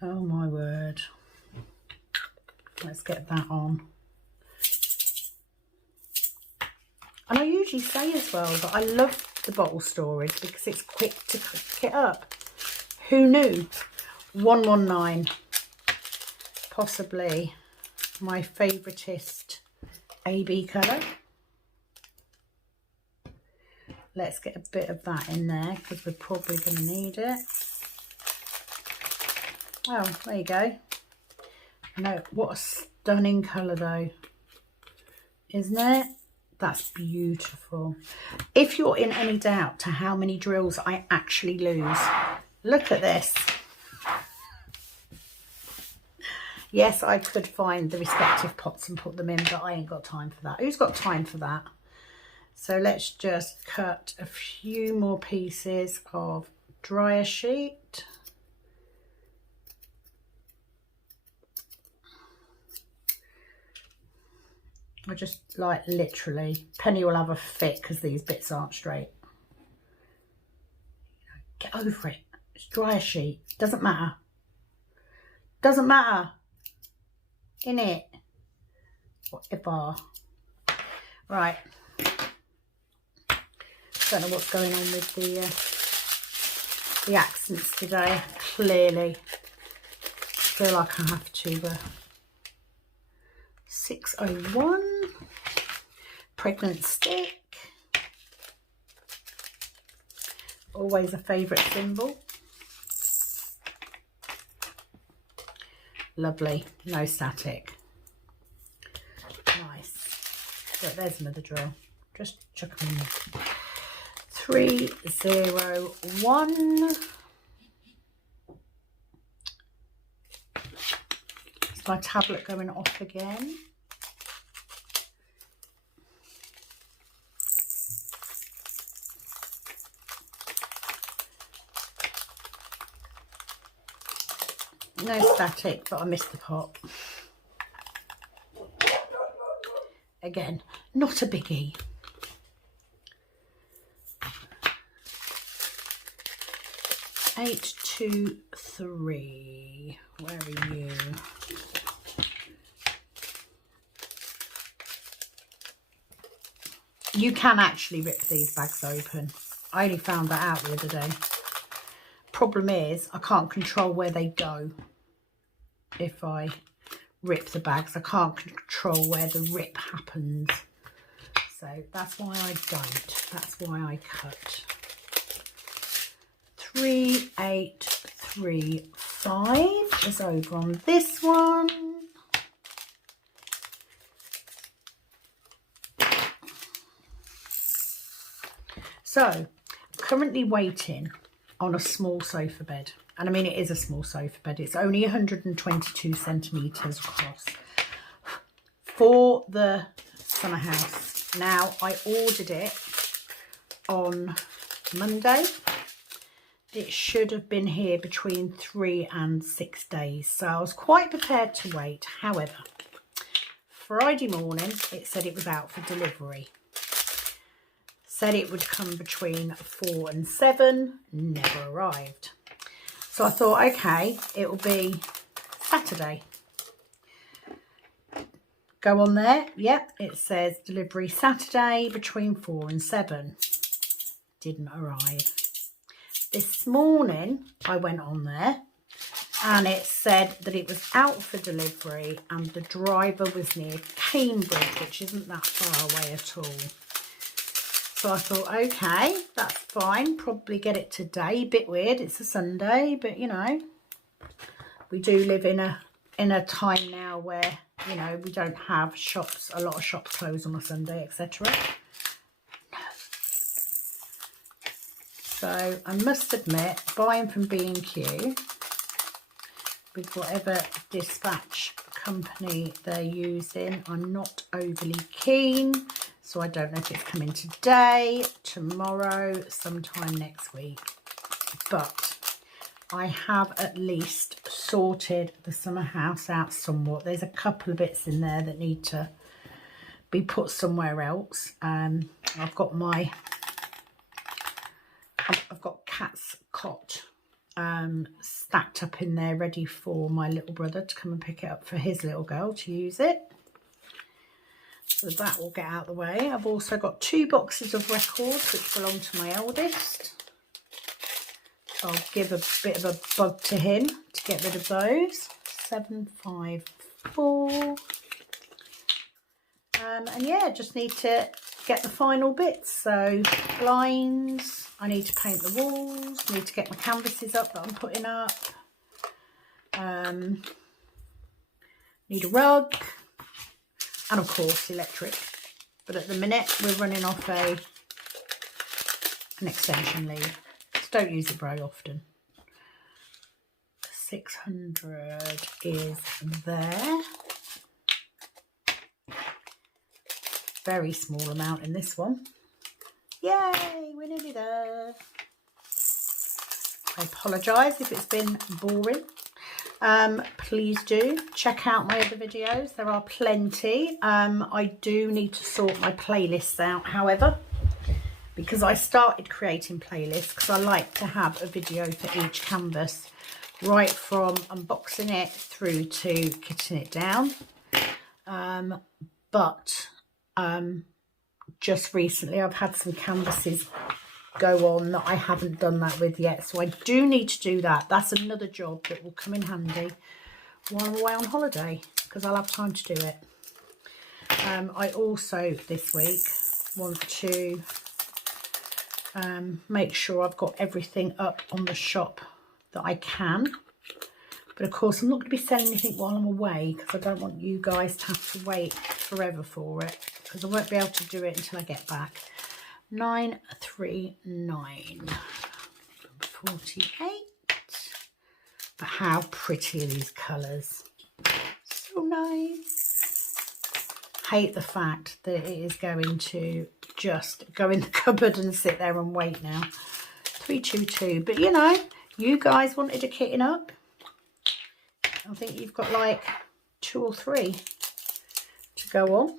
Oh my word. Let's get that on. And I usually say as well that I love the bottle storage because it's quick to cook it up. Who knew? 119. Possibly my favouriteest AB colour. Let's get a bit of that in there because we're probably going to need it. Oh, there you go. No, what a stunning colour though, isn't it? That's beautiful. If you're in any doubt to how many drills I actually lose, look at this. Yes, I could find the respective pots and put them in, but I ain't got time for that. Who's got time for that? So let's just cut a few more pieces of dryer sheet. I just like literally, Penny will have a fit because these bits aren't straight. Get over it. It's dryer sheet. Doesn't matter. Doesn't matter. In it. whatever. Right. Don't know what's going on with the accents today. Clearly, feel like I have to. 601. Pregnant stick. Always a favourite symbol. Lovely. No static. Nice. But there's another drill. Just chuck them in. 301. Is my tablet going off again? No static, but I missed the pot. Again, not a biggie. 823. Where are you? You can actually rip these bags open. I only found that out the other day. Problem is, I can't control where they go. If I rip the bags, I can't control where the rip happens. So that's why I don't. That's why I cut. 3835 is over on this one. So I'm currently waiting on a small sofa bed. And I mean, it is a small sofa bed. It's only 122 centimetres across for the summer house. Now, I ordered it on Monday. It should have been here between 3 and 6 days. So I was quite prepared to wait. However, Friday morning, it said it was out for delivery. Said it would come between 4 and 7. Never arrived. So I thought, okay, it'll be Saturday. Go on there. Yep, it says delivery Saturday between 4 and 7. Didn't arrive. This morning, I went on there and it said that it was out for delivery and the driver was near Cambridge, which isn't that far away at all. So I thought, okay, that's fine. Probably get it today. Bit weird. It's a Sunday, but you know, we do live in a time now where, you know, we don't have shops. A lot of shops close on a Sunday, etc. No. So I must admit, buying from B&Q with whatever dispatch company they're using, I'm not overly keen. So I don't know if it's coming today, tomorrow, sometime next week. But I have at least sorted the summer house out somewhat. There's a couple of bits in there that need to be put somewhere else. I've got Cat's cot stacked up in there ready for my little brother to come and pick it up for his little girl to use it. So that will get out of the way. I've also got 2 boxes of records which belong to my eldest. I'll give a bit of a bug to him to get rid of those. 754. And yeah, just need to get the final bits. So blinds, I need to paint the walls, need to get my canvases up that I'm putting up. Need a rug. And of course, electric. But at the minute, we're running off an extension lead. So don't use it very often. 600 is there. Very small amount in this one. Yay, we're nearly there. I apologise if it's been boring. Please do check out my other videos. There are plenty. I do need to sort my playlists out, however, because I started creating playlists because I like to have a video for each canvas, right from unboxing it through to kitting it down. but just recently I've had some canvases go on that I haven't done that with yet, so I do need to do that. That's another job that will come in handy while I'm away on holiday, because I'll have time to do it. I also this week want to make sure I've got everything up on the shop that I can, but of course I'm not going to be selling anything while I'm away, because I don't want you guys to have to wait forever for it, because I won't be able to do it until I get back. 939 48. But how pretty are these colours? So nice. Hate the fact that it is going to just go in the cupboard and sit there and wait now. 322. But you know, you guys wanted a kitting up. I think you've got like 2 or 3 to go on.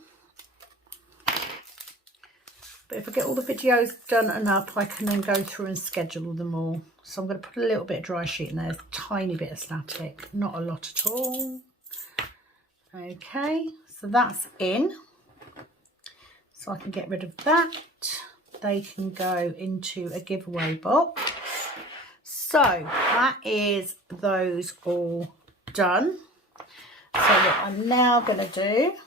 But if I get all the videos done and up, I can then go through and schedule them all. So I'm going to put a little bit of dry sheet in there, a tiny bit of static, not a lot at all. Okay, so that's in. So I can get rid of that. They can go into a giveaway box. So that is those all done. So what I'm now going to do,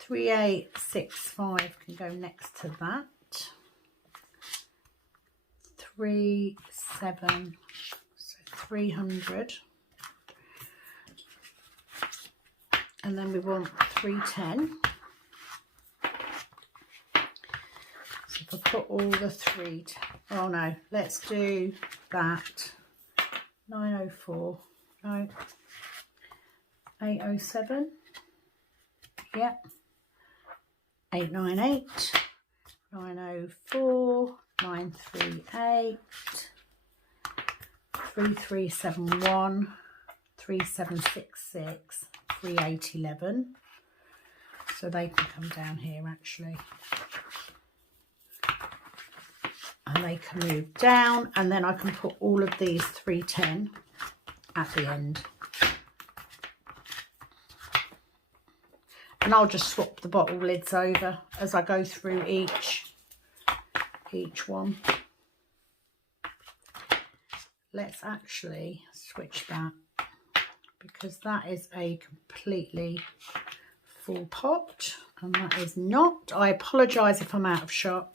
3865 can go next to that. 37, so 300. And then we want 310. So if I put all the oh no, let's do that. 904, no, 807, yep. 898, 904, 938, 3371, 3766, 3811. So they can come down here actually. And they can move down, and then I can put all of these 310 at the end. And I'll just swap the bottle lids over as I go through each one. Let's actually switch that, because that is a completely full pot and that is not. I apologise if I'm out of shot.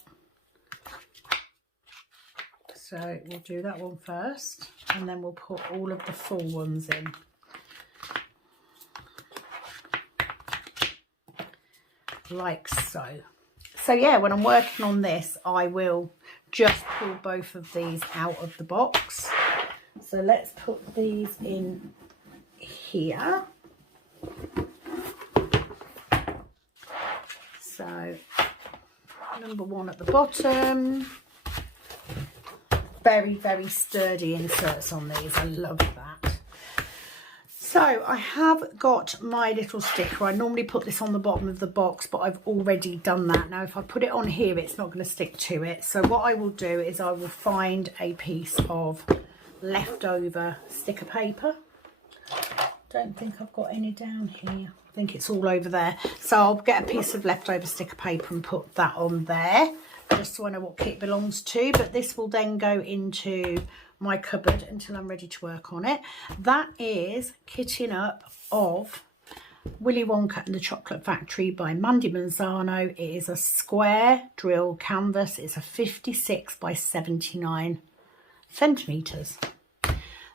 So we'll do that one first, and then we'll put all of the full ones in. Like so. So yeah, when I'm working on this, I will just pull both of these out of the box. So let's put these in here. So number 1 at the bottom. Very, very sturdy inserts on these. I love that. So I have got my little sticker. I normally put this on the bottom of the box, but I've already done that. Now, if I put it on here, it's not going to stick to it. So what I will do is I will find a piece of leftover sticker paper. Don't think I've got any down here. I think it's all over there. So I'll get a piece of leftover sticker paper and put that on there, just so I know what kit belongs to. But this will then go into my cupboard until I'm ready to work on it. That is kitting up of Willy Wonka and the Chocolate Factory by Mandy Manzano. It is a square drill canvas. It's a 56 by 79 centimetres.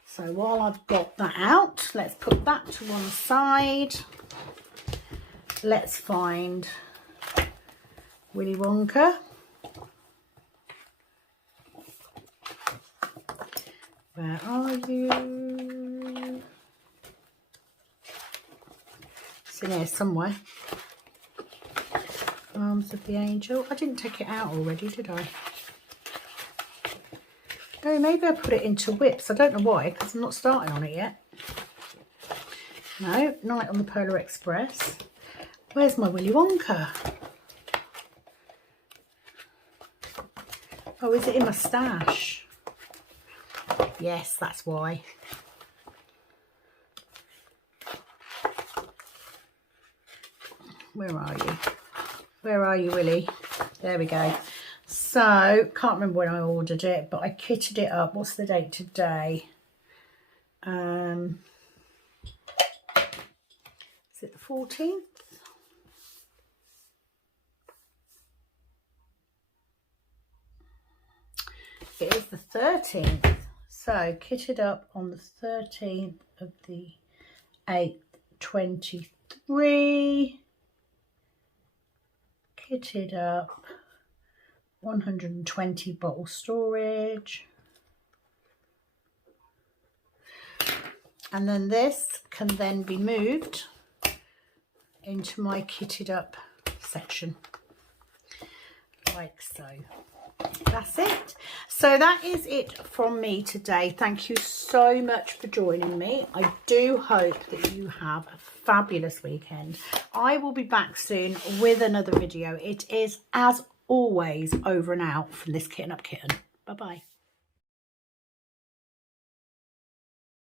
So while I've got that out, let's put that to one side. Let's find Willy Wonka. Where are you? It's in here somewhere. Arms of the Angel. I didn't take it out already, did I? Oh, maybe I put it into whips. I don't know why, because I'm not starting on it yet. No, Night on the Polar Express. Where's my Willy Wonka? Oh, is it in my stash? Yes, that's why. Where are you? Where are you, Willy? There we go. So, can't remember when I ordered it, but I kitted it up. What's the date today? Is it the 14th? It is the 13th. So, kitted up on the 13th of the 8th, 23. Kitted up, 120 bottle storage. And then this can then be moved into my kitted up section, like so. That's it. So that is it from me today. Thank you so much for joining me. I do hope that you have a fabulous weekend. I will be back soon with another video. It is, as always, over and out from this Kitten Up Kitten. Bye bye.